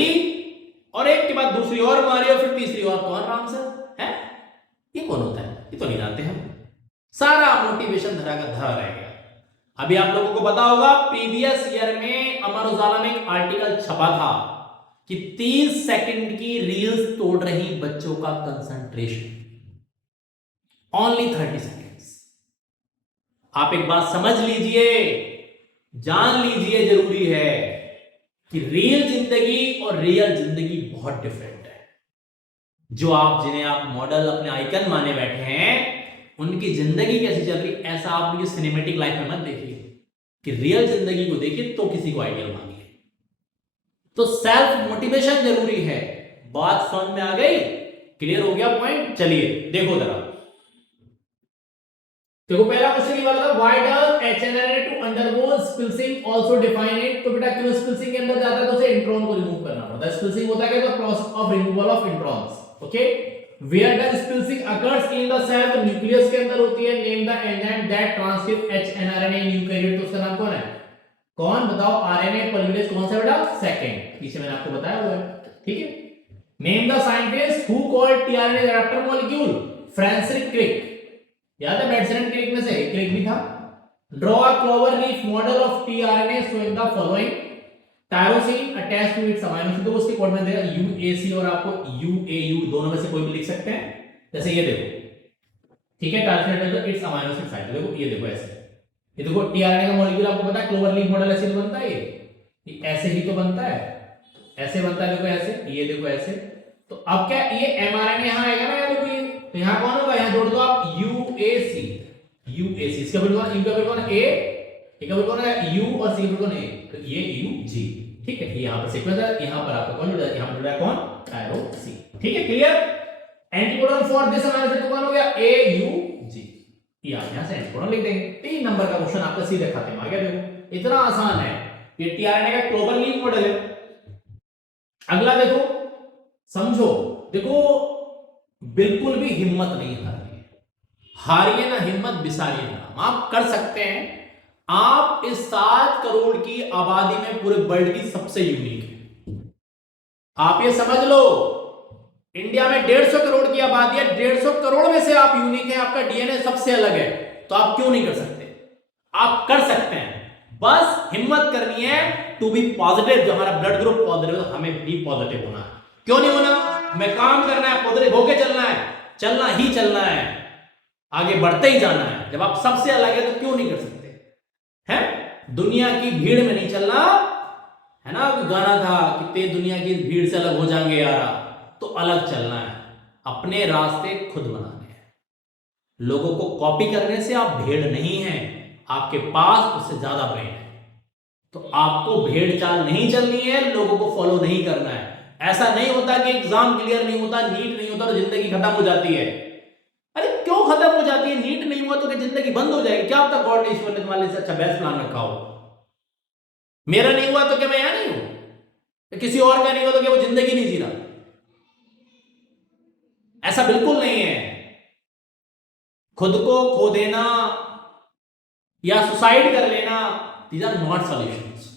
और एक के बाद दूसरी और मारी और फिर तीसरी और, कौन राम सर है, ये कौन होता है, ये तो नहीं जानते हम। सारा मोटिवेशन धरा का धरा रह गया। अभी आप लोगों को पता होगा प्रीवियस ईयर में अमर उजाला में एक आर्टिकल छपा था कि 30 सेकंड की रील्स तोड़ रही बच्चों का कंसंट्रेशन, ओनली 30 सेकेंड्स। आप एक बात समझ लीजिए, जान लीजिए, जरूरी है कि रियल जिंदगी और रियल जिंदगी बहुत डिफरेंट है। जो आप, जिन्हें आप मॉडल अपने आइकन माने बैठे हैं, उनकी जिंदगी कैसी चल रही, ऐसा आप उनकी सिनेमेटिक लाइफ में मत देखिए, कि रियल जिंदगी को देखिए तो किसी को आइडियल मानिए। तो सेल्फ मोटिवेशन जरूरी है। बात समझ में आ गई, क्लियर हो गया पॉइंट? चलिए देखो जरा, देखो पहला क्वेश्चन ये वाला था, why does hnRNA to undergo splicing also define it. तो बेटा क्यों स्प्लिसिंग के अंदर जाता है तो उसे इंट्रॉन को रिमूव करना पड़ता है। स्प्लिसिंग होता है क्या, तो process of removal of introns. Okay, where does splicing occurs in the cell, तो न्यूक्लियस के अंदर होती है। Name the enzyme that transcript hnRNA in eukaryote, तो उसका नाम कौन है, कौन बताओ, आरएनए पॉलीमरेज कौन सा बेटा, सेकंड, पीछे मैंने आपको बताया हुआ है, ठीक है। Name the scientist who called tRNA adapter molecule, Francis Crick, याद है मेडिसिन क्लिक में से एक क्लिक भी था। Draw a clover leaf model of tRNA showing the following, tyrosine attached to its amino acid, तो उसके कोड में देगा यूएसी और आपको यूएयू, दोनों में से कोई भी लिख सकते हैं। जैसे ये देखो, ठीक है, tyrosine attached to its amino acid site, देखो ये देखो ऐसे, ये देखो टीआरएनए का मॉलिक्यूल आपको पता है, क्लोवर लीफ मॉडल ऐसे बनता है, ये ऐसे ही तो बनता है, ऐसे बनता है, देखो ऐसे, ये देखो ऐसे। तो अब क्या ये एमआरएनए यहां आएगा ना, ये देखो ये, तो यहां कौन होगा, यहां जोड़ दो आप यूएसी, यूएसी, इसका बिल्कुल कौन, यू का बिल्कुल कौन, ए, ए का बिल्कुल कौन है, यू, और सी का बिल्कुल कौन है, तो ये यूजी, ठीक है। यहां पर सीक्वेंस है, यहां पर आपका कौन जुड़ा है, यहां पर जुड़ा है कौन, टायरोसिन, ठीक है, clear. एंटीकोडन for this amino acid कौन हो गया, एयूजी, ये आप यहां से एंटीकोडन लिख देंगे। 3 नंबर का क्वेश्चन आपका सीधे खाते में आ गया। देखो इतना आसान है, ये टीआरएनए का ग्लोबल लीफ मॉडल है। अगला देखो, समझो, देखो बिल्कुल भी हिम्मत नहीं हारिए, हारिए ना हिम्मत, बिसारिए ना, आप कर सकते हैं। आप इस 7 करोड़ की आबादी में पूरे वर्ल्ड की सबसे यूनिक है। आप ये समझ लो, इंडिया में 150 करोड़ की आबादी है, 150 करोड़ में से आप यूनिक हैं, आपका डीएनए सबसे अलग है, तो आप क्यों नहीं कर सकते? आप कर सकते हैं, बस हिम्मत करनी है टू बी पॉजिटिव। जो हमारा ब्लड ग्रुप पॉजिटिव है, हमें भी पॉजिटिव होना है। क्यों नहीं होना? हमें काम करना है, पॉजिटिव होके चलना है, चलना ही चलना है, आगे बढ़ते ही जाना है। जब आप सबसे अलग है तो क्यों नहीं कर सकते हैं? दुनिया की भीड़ में नहीं चलना है ना, गाना था कि दुनिया की भीड़ से अलग हो जाएंगे यारा, तो अलग चलना है, अपने रास्ते खुद बनाने हैं। लोगों को कॉपी करने से आप भेड़ नहीं हैं, आपके पास उससे ज्यादा ब्रेन है। तो आपको भेड़ चाल नहीं चलनी है, लोगों को फॉलो नहीं करना है। ऐसा नहीं होता कि एग्जाम क्लियर नहीं होता, नीट नहीं होता तो जिंदगी खत्म हो जाती है। अरे क्यों खत्म हो जाती है? नीट नहीं हुआ तो क्या जिंदगी बंद हो जाएगी? क्या पता गॉड ईश्वर ने तुम्हारे लिए अच्छा बेस्ट प्लान रखा हो। मेरा नहीं हुआ तो क्या मैं यहां नहीं हूं? किसी और का नहीं हुआ तो क्या वो जिंदगी नहीं जी रहा? ऐसा बिल्कुल नहीं है। खुद को खो देना या सुसाइड कर लेना, दीज आर नॉट सॉल्यूशंस।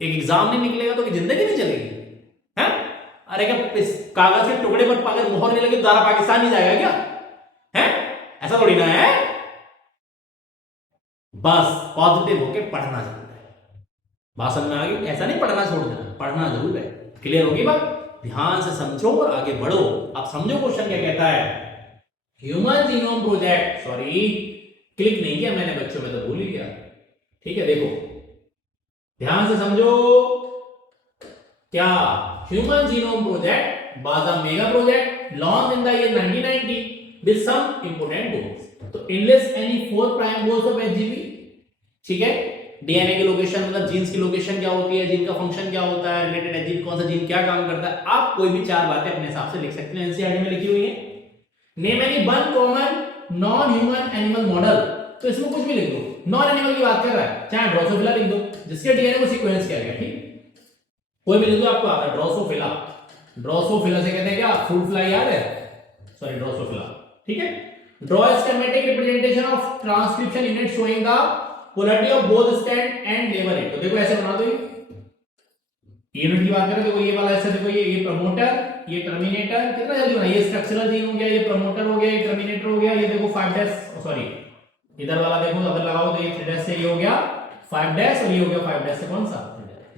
एक एग्जाम नहीं निकलेगा तो जिंदगी नहीं चलेगी है? अरे क्या कागज के टुकड़े पर अगर मोहर नहीं लगी तो दोबारा पाकिस्तान नहीं जाएगा क्या है? ऐसा थोड़ी ना है। बस पॉजिटिव होके पढ़ना जरूर है। बात समझ में आ गई? ऐसा नहीं पढ़ना छोड़ देना, पढ़ना जरूर है। क्लियर होगी बात? ध्यान से समझो और आगे बढ़ो। आप समझो क्वेश्चन क्या कहता है। Human genome project, sorry click नहीं किया मैंने बच्चों में, तो भूल ही गया। ठीक है, देखो ध्यान से समझो। क्या human genome project was a mega project launch in the year 1990 with some important goals. तो enlist any 4 prime goals of HGP. ठीक है, डीएनए की लोकेशन, मतलब जीन्स की लोकेशन क्या होती है, जीन का फंक्शन क्या होता है, रिलेटेड एचजीपी कौन सा जीन क्या काम करता है, आप कोई भी 4 बातें अपने हिसाब से लिख सकते हैं, एनसीईआरटी में लिखी हुई है। Name any one common noun human animal model, तो इसमें कुछ भी लिख दो, नॉन एनिमल की बात कर रहा है, चाहे ड्रोसोफिला लिख दो जिसके डीएनए को सीक्वेंस किया गया। ठीक, कोई भी लिख दो, आपको आता है ड्रोसोफिला। ड्रोसोफिला से कहते हैं क्या, फ्रूट फ्लाई याद है, सॉरी ड्रोसोफिला। ठीक है, draw a schematic representation of transcription unit showing the polarity of both stand and label it। तो देखो ऐसे बना दो, यूनिट की बात करें, देखो ये वाला ऐसे, देखो ये प्रमोटर, ये टर्मिनेटर, कितना जल्दी बना, ये स्ट्रक्चरल जीन हो गया, ये प्रमोटर हो गया, ये टर्मिनेटर हो गया, ये देखो 5 डैश, सॉरी इधर वाला देखो अगर लगाओ तो ये 3 डैश से ये हो गया 5 डैश, और ये हो गया 5 डैश से कौन सा,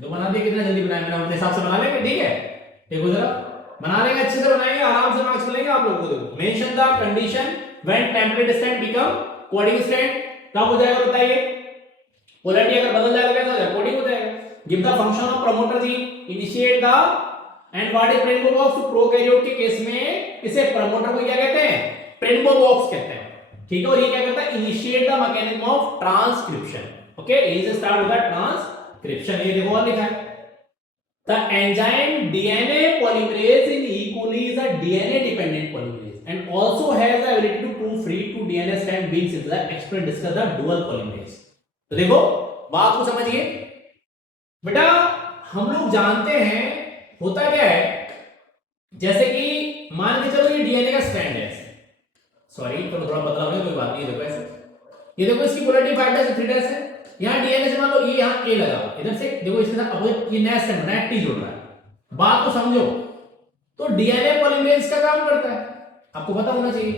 तो बना दिया। कितना जल्दी बनाया मैंने, अपने हिसाब से बना लेंगे। ठीक है, देखो जरा बना लेंगे, अच्छे से बनाएंगे, आराम से मार्क्स मिलेंगे आप लोगों को। देखो mention the condition when template stand become coding stand, कब हो जाएगा बताइए, पोलैरिटी अगर बदल जाएगा कैसा हो जाएगा, कोडिंग हो जाएगा। Give the function of promoter gene, initiate the and what is Pribnow box. Prokaryote के केस में इसे प्रमोटर को क्या कहते हैं, प्रेनबो बॉक्स कहते हैं। ठीक है, और ये क्या करता है, initiate the mechanism of transcription. Okay, यहीं से स्टार्ट होता है ट्रांसक्रिप्शन। ये देखो और लिखा है, the enzyme DNA polymerase in E. coli is a DNA dependent polymerase and also has the ability to prove free to DNA strand being synthesized, explain discuss the dual polymerase। तो देखो बात को समझिए बेटा, हम लोग जानते हैं होता क्या है, जैसे कि मान के चलो ये डीएनए का स्ट्रैंड है, सॉरी तो थोड़ा बदलाव है, कोई बात नहीं, देखो ऐसे, ये देखो इसकी पोलैरिटी 5 डैश 3 डैश है, यहां डीएनए से मान लो ये यहां ए लगा, इधर से देखो इसके साथ अब ये नया स्ट्रैंड नया टी जुड़ रहा है। बात को समझो, तो डीएनए पॉलीमरेज का काम करता है, आपको पता होना चाहिए।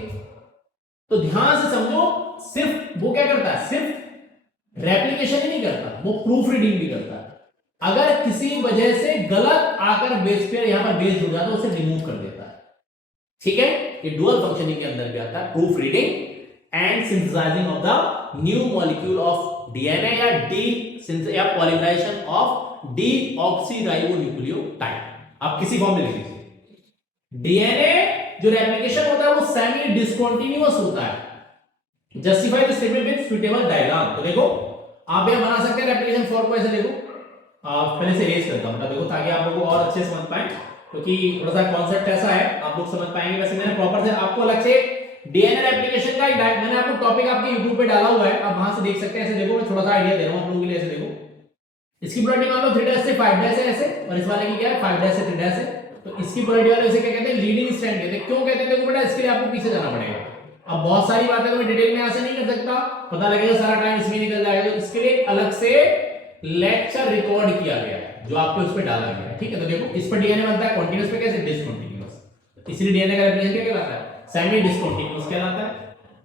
तो ध्यान से समझो, सिर्फ वो क्या करता है, सिर्फ रेप्लिकेशन ही नहीं करता, वो प्रूफ रीडिंग भी करता है। अगर किसी वजह से गलत आकर बेस पेयर यहां पर बेस जुड़ जाता है, उसे रिमूव कर देता है। ठीक है, ये डुअल फंक्शनिंग के अंदर भी आता है, proof reading and synthesising of the new molecule of DNA या या पॉलीमराइजेशन ऑफ डीऑक्सीराइबोन्यूक्लियोटाइड। आप किसी फॉर्म में लिख लीजिए, डीएनए जो रेप्लिकेशन होता है वो सेमी डिसकंटीन्यूअस होता है। Justify the statement with suitable diagram. तो देखो आप यहां बना सकते हैं रेप्लिकेशन फॉर्म को, ऐसे देखो पहले से रेज करता हूं देखो, ताकि आप लोगों को और अच्छे से समझ पाए, क्योंकि थोड़ा सा कॉन्सेप्ट ऐसा है आप लोग समझ पाएंगे। वैसे मैंने प्रॉपर से आपको अलग से डीएनए रेप्लिकेशन का मैंने आपको टॉपिक आपके YouTube पे डाला हुआ है, आप वहां से देख सकते हैं। ऐसे देखो मैं थोड़ा सा आइडिया दे रहा हूं आप लोगों के लिए, ऐसे देखो इसकी पोलैरिटी मान लो 3 डैश से 5 डैश है ऐसे, और इस वाले की क्या है 5 डैश से 3 डैश है। तो इसकी पोलैरिटी वाले इसे क्या कहते हैं, लीडिंग स्ट्रैंड कहते हैं। क्यों कहते हैं देखो बेटा, इसके लिए आपको पीछे जाना पड़ेगा। अब बहुत सारी बातें तो मैं डिटेल में ऐसे नहीं कर सकता, पता लगेगा सारा टाइम इसमें निकल जाएगा, तो इसके लिए अलग से लेक्चर रिकॉर्ड किया गया है जो आपके उस पे डाला गया है। ठीक है, तो देखो इस पर डीएनए बनता है कॉन्टिन्यूअस पे कैसे, डिसकंटीन्यूअस, इसलिए डीएनए का रेप्लिकेशन क्या कहलाता है, सेमी डिसकंटीन्यूअस कहलाता है।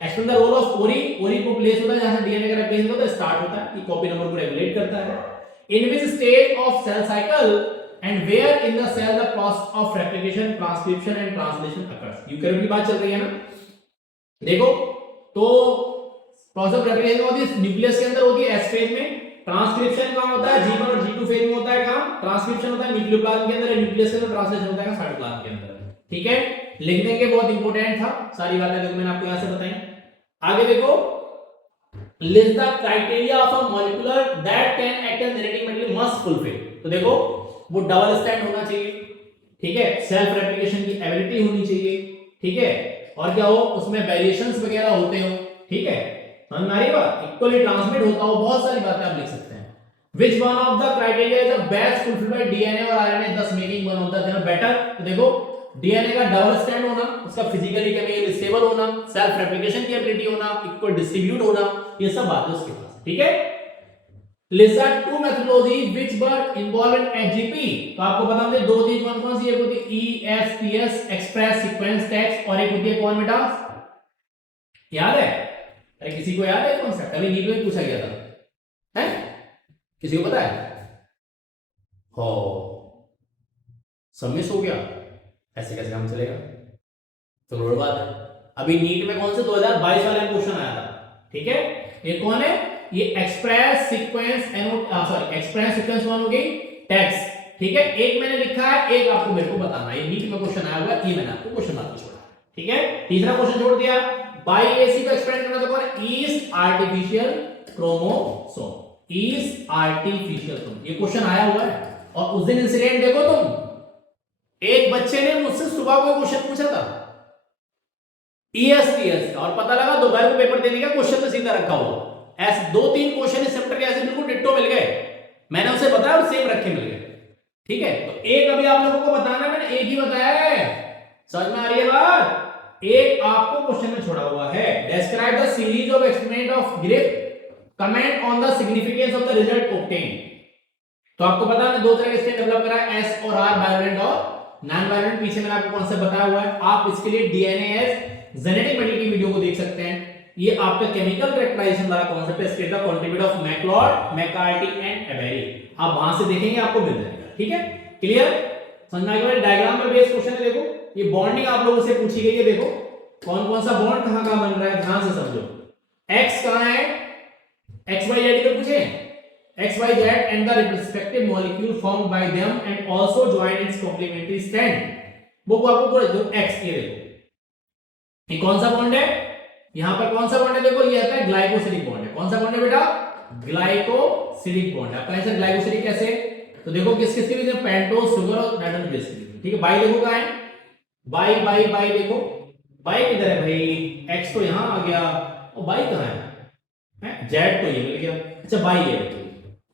एक्सप्लेन द रोल ऑफ ओरी, ओरी को प्लेस होता है जहां से डीएनए का रेप्लिकेशन होता है, स्टार्ट होता है, ये कॉपी नंबर को रेगुलेट करता है। In which stage of cell cycle and where in the cell the process of replication, transcription and translation occurs. Eukaryote की बात चल रही है ना, देखो तो प्रोसेस ऑफ रेप्लिकेशन होती है न्यूक्लियस के अंदर, होती है एस फेज में, ट्रांसक्रिप्शन कहां होता है G1 और G2 फेज में होता है काम, ट्रांसक्रिप्शन होता है न्यूक्लियोप्लाज्म के अंदर, न्यूक्लियस के अंदर ट्रांसलेशन होता है साइटोप्लाज्म के अंदर। ठीक है, लिखने के बहुत इंपॉर्टेंट था, सारी बातें देखो मैंने आपको यहां से बताई। आगे देखो, list the criteria of a molecular that can act as genetic material must fulfil. तो देखो वो डबल स्टैंड होना चाहिए, ठीक है, सेल्फ रेप्लिकेशन की एबिलिटी होनी चाहिए, ठीक है, और क्या हो उसमें वेरिएशंस वगैरह होते हो, ठीक है, हमारी बात इक्वली ट्रांसमिट होता हो, बहुत सारी बातें आप लिख सकते हैं। Which one of the criteria is the best fulfilled by DNA और RNA thus making one of the them better। तो देखो डीएनए का डबल स्टैंड होना, उसका फिजिकली केमिकली स्टेबल होना, सेल्फ रेप्लिकेशन की एबिलिटी होना, इक्वल डिस्ट्रीब्यूट होना, ये सब बातें उसके पास, ठीक है। List the two methodology which were involve in HGP. तो आपको पता है दो चीज कौन कौन सी, एक होती है ईएसपीएस एक्सप्रेस सीक्वेंस टेक्स्ट, और एक होती है कौन बेटा, याद है, अरे किसी को याद है कॉन्सेप्ट, अभी नीट में पूछा गया था, हैं किसी को पता है, हो सब मिस हो गया, ऐसे कैसे काम चलेगा? तो रोड बात है। अभी नीट में कौन से 2022 वाले क्वेश्चन आया था, ठीक है? ये कौन है? ये express sequence express sequence one हो गई, टैक्स, ठीक है? एक मैंने लिखा है, एक आपको मेरे को बताना है। ये नीट में क्वेश्चन आया हुआ है, ये मैंने आपको क्वेश्चन बता छोड़ा, ठीक है? तीसरा क्वेश्चन छोड़ दिया, बाई एसी को एक्सप्लेन करना तो कौन है? Yeast artificial chromosome, yeast artificial chromosome, ये क्वेश्चन आया हुआ है। और उस दिन इंसिडेंट देखो तुम, एक बच्चे ने मुझसे सुबह को क्वेश्चन पूछा था ईएसटीएस का, और पता लगा दोपहर को पेपर देने का क्वेश्चन तो सीधा रखा हुआ। ऐसे 2-3 क्वेश्चन इस चैप्टर के ऐसे बिल्कुल डिट्टो मिल गए, मैंने उसे बताया और सेम रखे मिल गए, ठीक है? तो एक अभी आप लोगों को बताना, मैंने एक ही बताया है, समझ में आ रही है बात? एक आपको क्वेश्चन में छोड़ा हुआ है, describe the series of experiment of grief, comment on the significance of the result obtain. तो आपको पता है दो तरह के स्टेट डेवलप करा है, एस और आर, बायोलेंट और नॉन बायोलेंट। पीछे मैंने आपको कॉन्सेप्ट बताया हुआ है, आप इसके लिए डीएनए एज जेनेटिक मेटेरियल की वीडियो को देख सकते हैं। ये आपका केमिकल कैरेक्टराइजेशन वाला कॉन्सेप्ट है, state the contribute of MacLeod, McCarty and Avery, आप वहां से देखेंगे आपको मिल जाएगा, ठीक है? क्लियर? समझ में आएगा? डायग्राम में बेस्ड क्वेश्चन है, देखो ये बॉन्डिंग आप लोगों से पूछी गई है, देखो कौन कौन सा बॉन्ड कहां कहां बन रहा है, ध्यान से समझो। एक्स कहां है, एक्स वाई जेड को पूछे, X Y Z and the respective molecule formed by them and also joined its complementary strand, वो आपको पूरा जो एक्स, ये देखो ये कौन सा बॉन्ड है, यहां पर कौन सा बॉन्ड है, देखो ये आता है ग्लाइकोसिडिक बॉन्ड है। कौन सा बॉन्ड है बेटा? ग्लाइकोसिडिक बॉन्ड है। आपका आंसर ग्लाइकोसिडिक कैसे? तो देखो किस किस के बीच में, पेंटोज, शुगर और नाइट्रोजन बेस, ठीक है? बाई देखो कहां है, बाई बाई बाई, देखो बाई किधर है भाई, एक्स तो यहां आ गया, और बाई कहां है, जेड तो ये मिल गया। अच्छा बाई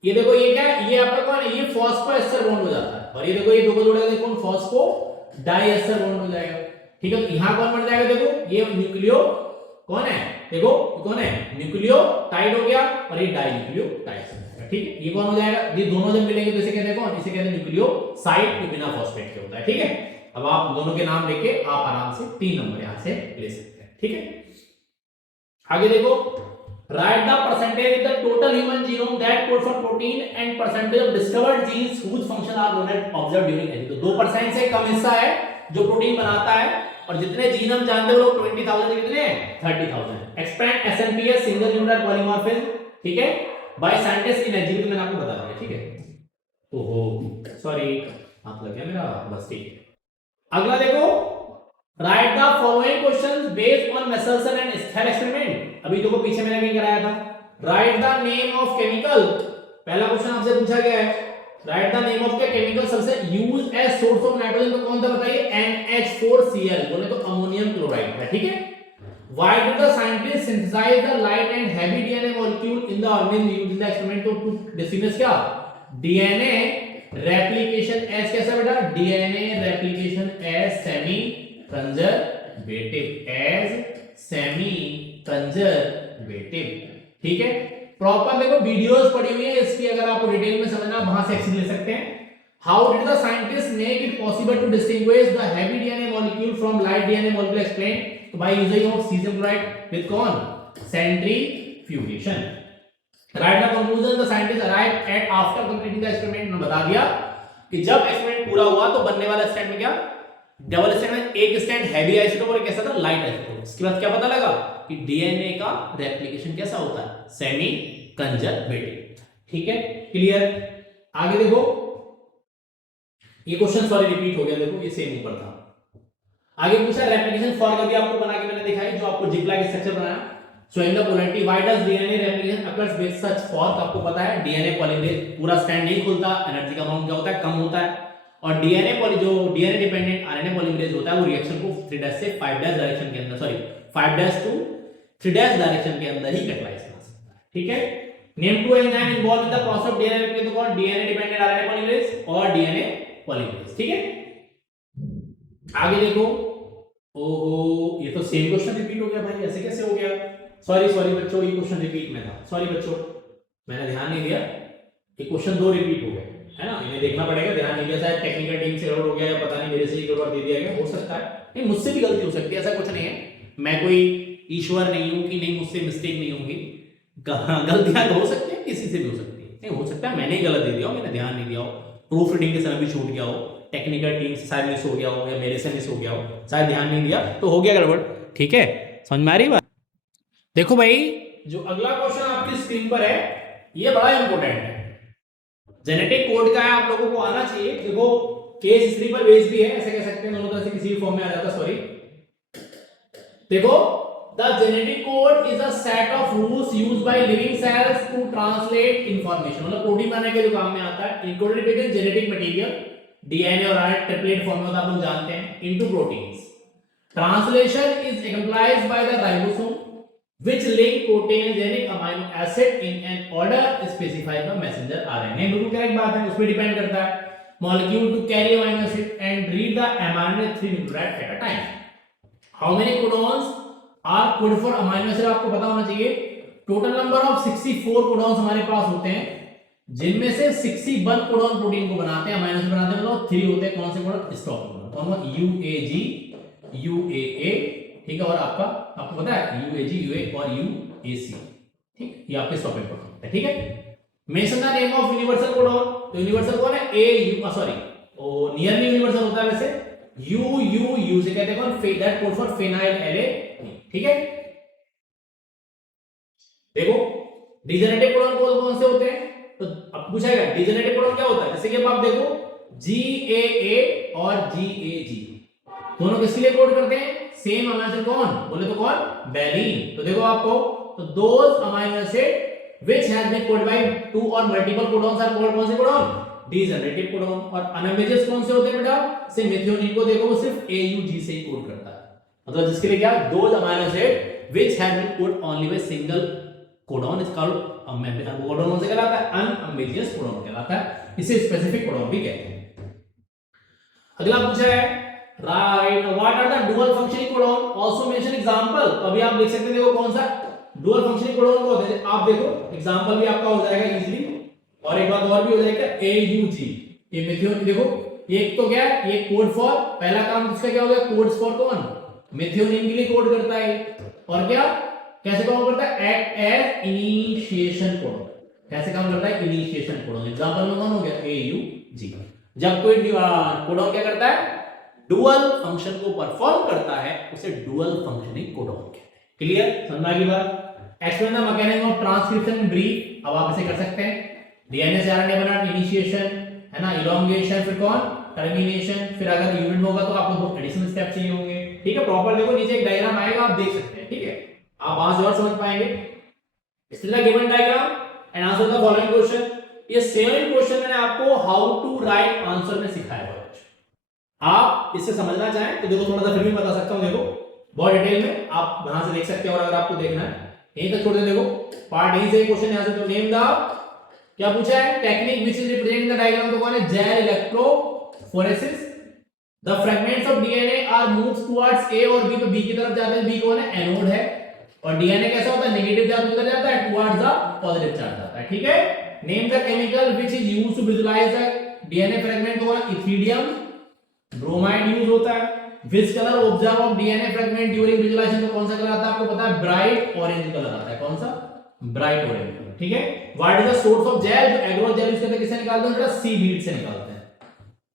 ये देखो, ये क्या है, ये आपका कौन है, ये फॉस्फोएस्टर बॉन्ड हो जाता है, और ये देखो ये दो को जोड़ेगा, देखो फॉस्फो डाइएस्टर बॉन्ड हो जाएगा, ठीक है? तो यहां कौन बन जाएगा, देखो ये न्यूक्लियो कौन है, देखो कौन है, न्यूक्लियोटाइड हो गया, और ये डाइन्यूक्लियोटाइड, ठीक है? ये कौन हो जाएगा, ये दोनों जब मिलेंगे तो इसे कहते हैं कौन, इसे कहते हैं न्यूक्लियोसाइड, जो बिना फॉस्फेट के होता है, ठीक है? अब आप दोनों के नाम लेके आप आराम से 3 नंबर यहां से ले सकते हैं, ठीक है? आगे देखो, write the percentage in the total human genome that code for protein and percentage of discovered genes whose function are known as observed during age. तो 2% से कम हिस्सा है जो प्रोटीन बनाता है, और जितने जीन हम जानते हो लोग 20,000 से कितने हैं, 30,000। एक्सपैंड एसएनपीएस, सिंगल न्यूक्लियर पॉलीमॉर्फिज्म, ठीक है? बाय साइंटिस्ट इन एग्जीक्यूटिव, मैंने आपको बता दिया, ठीक है? तो हो सॉरी हाथ लग गया मेरा, बस ठीक है। अगला देखो, write the following questions based on Meselson and Stahl experiment. अभी देखो पीछे मैंने क्या कराया था, write the name of chemical, पहला क्वेश्चन आपसे पूछा गया है, write the name of the chemical सबसे use as source of nitrogen, तो कौन था बताइए, NH4Cl, बोले तो अमोनियम क्लोराइड है, ठीक है? Why did the scientists synthesize the light and heavy DNA molecule in the organism used in the experiment to distinguish क्या, DNA replication as कैसा बेटा, DNA replication as semi conservative, as semi conservative, ठीक है? Proper देखो videos पड़ी हुई है इसकी, अगर आपको डिटेल में समझना वहां से एक्सेस ले सकते हैं। How did the scientist make it possible to distinguish the heavy DNA molecule from light DNA molecule, explain. तो by using of cesium chloride with कौन, centrifugation. Write the conclusion the scientist arrived at after completing the experiment. मैंने बता दिया कि जब experiment पूरा हुआ तो बनने वाला स्टैंड में क्या, डबल स्टैंड में एक स्टैंड हैवी आइसोटोप और कैसा था, लाइट आइसोटोप। इसके बाद क्या पता लगा कि डीएनए का रेप्लिकेशन कैसा होता है, सेमी कंजर्वेटिव, ठीक है? क्लियर? आगे देखो, ये क्वेश्चन सॉरी रिपीट हो गया, देखो ये सेम ऊपर था। आगे पूछा रेप्लिकेशन फॉर, कभी आपको बना के मैंने दिखाई, जो आपको जिपला के स्ट्रक्चर बनाया, showing the polarity. Why does DNA replication occurs with such fork, आपको पता है डीएनए पॉलीमरेज पूरा स्टैंड नहीं खुलता, एनर्जी का अमाउंट क्या होता है, कम होता है, और डीएनए जो डीएनए डिपेंडेंट आरएनए पॉलीमरेज होता है वो रिएक्शन को 3' से 5' डायरेक्शन के अंदर, सॉरी 5' टू 3' डायरेक्शन के अंदर ही कैटलाइज कर सकता है, ठीक है? Name two enzyme involve in the process of DNA replication, तो कौन, डीएनए डिपेंडेंट आरएनए पॉलीमरेज और डीएनए पॉलीमरेज, ठीक है? आगे देखो, ओहो ये तो सेम क्वेश्चन रिपीट हो गया भाई, ऐसे कैसे हो गया, सॉरी बच्चों ये क्वेश्चन रिपीट में था, सॉरी बच्चों मैंने ध्यान नहीं दिया, ये क्वेश्चन 2 रिपीट हो गए है ना, इन्हें देखना पड़ेगा, ध्यान नहीं दिया, शायद टेक्निकल टीम से गड़बड़ हो गया या पता नहीं मेरे से ही गड़बड़ दे दिया गया, हो सकता है, नहीं मुझसे भी गलती हो सकती है, ऐसा कुछ नहीं है, मैं कोई ईश्वर नहीं हूं कि नहीं मुझसे मिस्टेक नहीं होगी, गलतियां हो सकती है, किसी से भी हो सकती है, नहीं हो सकता है मैंने ही गलत दे दिया हो, मैंने ध्यान नहीं दिया हो, प्रूफ रीडिंग के समय भी छूट गया हो, टेक्निकल टीम से शायद मिस हो गया हो या मेरे से मिस हो गया हो, शायद ध्यान नहीं दिया तो हो गया गड़बड़। ठीक है, समझ में आ रही बात? देखो भाई, जो अगला क्वेश्चन आपकी स्क्रीन पर है ये बड़ा इंपॉर्टेंट है, जेनेटिक कोड का है, आप लोगों को आना चाहिए। देखो केस हिस्ट्री पर बेस भी है, ऐसे कह सकते हैं, दोनों तरह से किसी भी फॉर्म में आ जाता है। सॉरी, देखो the genetic code is a set of rules used by living cells to translate information, मतलब प्रोटीन बनाने के जो काम में आता है, encoded with genetic material, DNA और आरएनए ट्रिपलेट फॉर्म में होता है, आप लोग जानते हैं, into proteins. Translation is accomplished by the ribosome which link protein and genic amino acid in an order specified by messenger RNA। बिल्कुल करेक्ट बात है, उस पर डिपेंड करता है molecule to carry amino acid and read the mRNA 3 nucleotide at a time। how many codons are coded for amino acid आपको पता होना चाहिए। टोटल नंबर ऑफ 64 कोडॉन्स हमारे पास होते हैं, जिनमें से 61 कोडॉन प्रोटीन को बनाते हैं, अमीनो एसिड बनाते हैं, मतलब 3 होते हैं। कौन से कोडॉन? स्टॉप कोडॉन, कौन? UAG, UAA, ठीक है, और आपको पता है UAG, UA और UAC, ठीक, ये आपके स्टॉपिंग कोडॉन है। ठीक है, mention the name of universal codon, तो यूनिवर्सल कौन है? AU, सॉरी वो नियरली यूनिवर्सल होता है वैसे, UUU से कहते हैं कौन? That code for phenyl alanine. ठीक है, देखो डिजेनेटिव कोडॉन कौन से होते हैं, तो अब पूछा गया डिजेनेटिव कोडॉन क्या होता है। जैसे कि अब आप देखो GAA और GAG दोनों किसके लिए कोड करते हैं? सेम अमीनो एसिड, कौन बोले तो कौन? वैलिन। तो देखो आपको, तो those amino acid which has been coded by 2 और मल्टीपल कोडॉन्स आर कॉल्ड कौन से कोडॉन? Degenerative codon. और अनअम्बिगियस कौन से होते हैं बेटा? से मेथियोनिन को देखो वो सिर्फ AUG से ही कोड करता है, मतलब जिसके लिए क्या? Those amino acid which has been coded only by single codon is called codon. कौन से कहलाता है? अनअम्बिगियस कोडॉन कहलाता है, इसे स्पेसिफिक कोडॉन भी कहते हैं। अगला पूछा है write what are the dual functioning codon, also mention example. तो अभी आप देख सकते हैं, देखो कौन सा डुअल फंक्शनिंग कोडॉन को होते हैं, आप देखो एग्जांपल भी आपका हो जाएगा इजीली, और एक बात और भी हो जाएगा AUG, ये मेथियोनिन। देखो ये एक तो क्या है, ये कोड फॉर, पहला काम इसका क्या हो गया? कोड्स फॉर कौन? मेथियोनिन के लिए कोड करता है, और क्या कैसे काम करता है? एक्ट एज इनिशिएशन कोडॉन, कैसे काम करता है? Initiation codon. एग्जांपल में कौन हो गया? AUG। जब कोई कोडॉन क्या करता है? डुअल फंक्शन को परफॉर्म करता है, उसे डुअल फंक्शनिंग कोडॉन कहते हैं। क्लियर, समझ आ गई बात? Explain the mechanism of transcription in brief. अब आप इसे कर सकते हैं, डीएनए से आरएनए बना, इनिशिएशन है ना, इलोंगेशन, फिर कौन? टर्मिनेशन, फिर अगर यूनिट होगा तो आपको दो एडिशनल स्टेप चाहिए होंगे। ठीक है, प्रॉपर देखो नीचे एक डायग्राम आएगा, आप देख सकते हैं। ठीक है, आप वहां से और समझ पाएंगे। इसलिए given diagram and answer the following question. ये सेम क्वेश्चन मैंने आपको हाउ टू राइट आंसर में सिखाया है। आप इससे समझना चाहें तो देखो, थोड़ा सा फिर भी बता सकता हूं, देखो बहुत डिटेल में आप यहां से देख सकते हैं, और अगर आपको देखना है यहीं तक छोड़ दे, देखो पार्ट यहीं से क्वेश्चन यहां से। तो नेम द, क्या पूछा है? Technique which is representing the diagram, तो कौन है? Gel electrophoresis. The fragments of DNA are moves towards A और B, तो B की तरफ जाते हैं, B कौन है? एनोड है, और डीएनए कैसा होता है? नेगेटिव चार्ज उधर जाता है, टुवर्ड्स द पॉजिटिव चार्ज जाता है। ठीक है, name the chemical which is used to visualise the DNA fragment, तो कौन है? इथिडियम ब्रोमाइड यूज होता है। Which colour observe of DNA fragment during visualisation, तो कौन सा कलर आता है? आपको पता है, ब्राइट ऑरेंज कलर आता है। कौन सा? Bright orange colour. ठीक है, what is the source of gel, जो एग्रो जेल यूज करते हैं किससे निकालते हैं? बेटा सी बीड से निकालते हैं।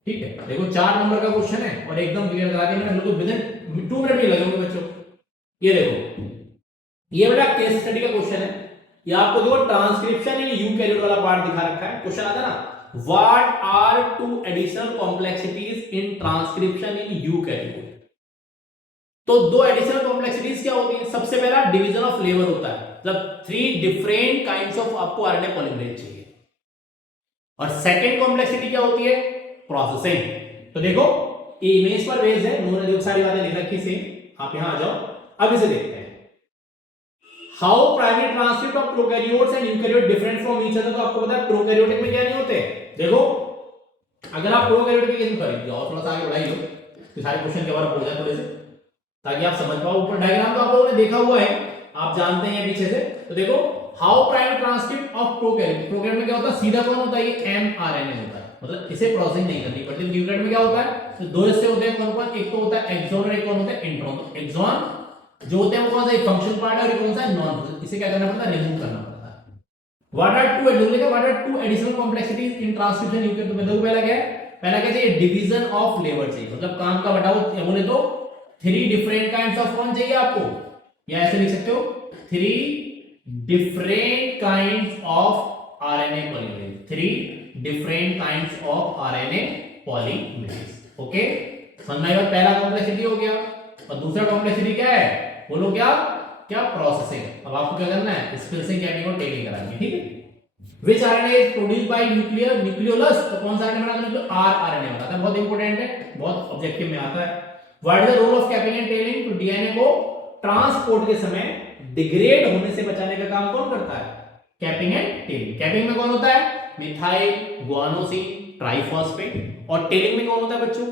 ठीक है, देखो 4 नंबर का क्वेश्चन है और एकदम क्लियर करा दिया मैंने, बिल्कुल विद इन 2 मिनट भी लगेंगे बच्चों। ये देखो, ये बेटा केस स्टडी का क्वेश्चन है, ये आपको देखो ट्रांसक्रिप्शन इन यूकैरियोट वाला पार्ट दिखा रखा है। क्वेश्चन आता है ना, What are two additional complexities in transcription in eukaryote? तो 2 एडिशनल कॉम्प्लेक्सिटीज क्या होती है? सबसे पहला डिवीजन ऑफ लेबर होता है, मतलब 3 डिफरेंट काइंड्स ऑफ आपको आरएनए पॉलीमरेज चाहिए। और सेकंड कॉम्प्लेक्सिटी क्या होती है? प्रोसेसिंग। तो देखो इमेज पर बेस्ड है, उन्होंने जो सारी बातें लिख रखी से, आप यहां आ जाओ, अब इसे देखते हैं। How primary transcript of prokaryotes and eukaryote different from each other, तो आपको पता है प्रोकैरियोटिक में क्या नहीं होते। देखो अगर आप प्रोकैरियोटिक की करेंगे और थोड़ा सा आगे बढ़ाइए तो सारे क्वेश्चन के बारे में हो जाए थोड़े से, ताकि आप समझ पाओ। ऊपर डायग्राम तो आप लोगों ने देखा हुआ है, आप जानते हैं पीछे से। तो देखो how primary transcript of prokaryote, prokaryote में क्या होता है? सीधा कौन होता है? ये एमआरएनए होता है, मतलब इसे प्रोसेसिंग नहीं करनी पड़ती। यूकैरियोट में क्या होता है? तो 2 हिस्से होते हैं, कौन कौन? एक तो होता है एक्सॉन और एक कौन होता है? इंट्रॉन। तो एक्सॉन जो होते हैं वो कौन सा? एक फंक्शन पार्ट है, और कौन सा? Non function. इसे क्या करना पड़ता है? रिमूव करना पड़ता है। What are two additional complexities in transcription eukaryote, तो देखो पहला क्या है? पहला क्या चाहिए, डिवीजन ऑफ लेबर चाहिए, मतलब काम का बटाव बोले तो 3 डिफरेंट काइंड्स ऑफ कौन चाहिए आपको, या ऐसे लिख सकते हो 3 different kinds of RNA polymerase, 3 different kinds of RNA polymerase. Okay, समझ में आया? पहला कॉम्प्लेक्सिटी हो गया, और दूसरा कॉम्प्लेक्सिटी क्या है, बोलो क्या, क्या प्रोसेसिंग। अब आपको क्या करना है, स्पेसिंग केमिकल और टेलिंग करानी है, ठीक है। Which RNA is produced by nucleolus, तो कौन सा RNA बनाता है, rRNA बनाता है, बहुत इंपॉर्टेंट है, बहुत ऑब्जेक्टिव में आता है। What is the role of capping and tailing, तो डीएनए को ट्रांसपोर्ट के समय डिग्रेड होने से बचाने का काम कौन करता है, कैपिंग एंड टेलिंग। कैपिंग में कौन होता है, मिथाइल गुआनोसिन ट्राइफॉस्फेट, और टेलिंग में कौन होता है बच्चों,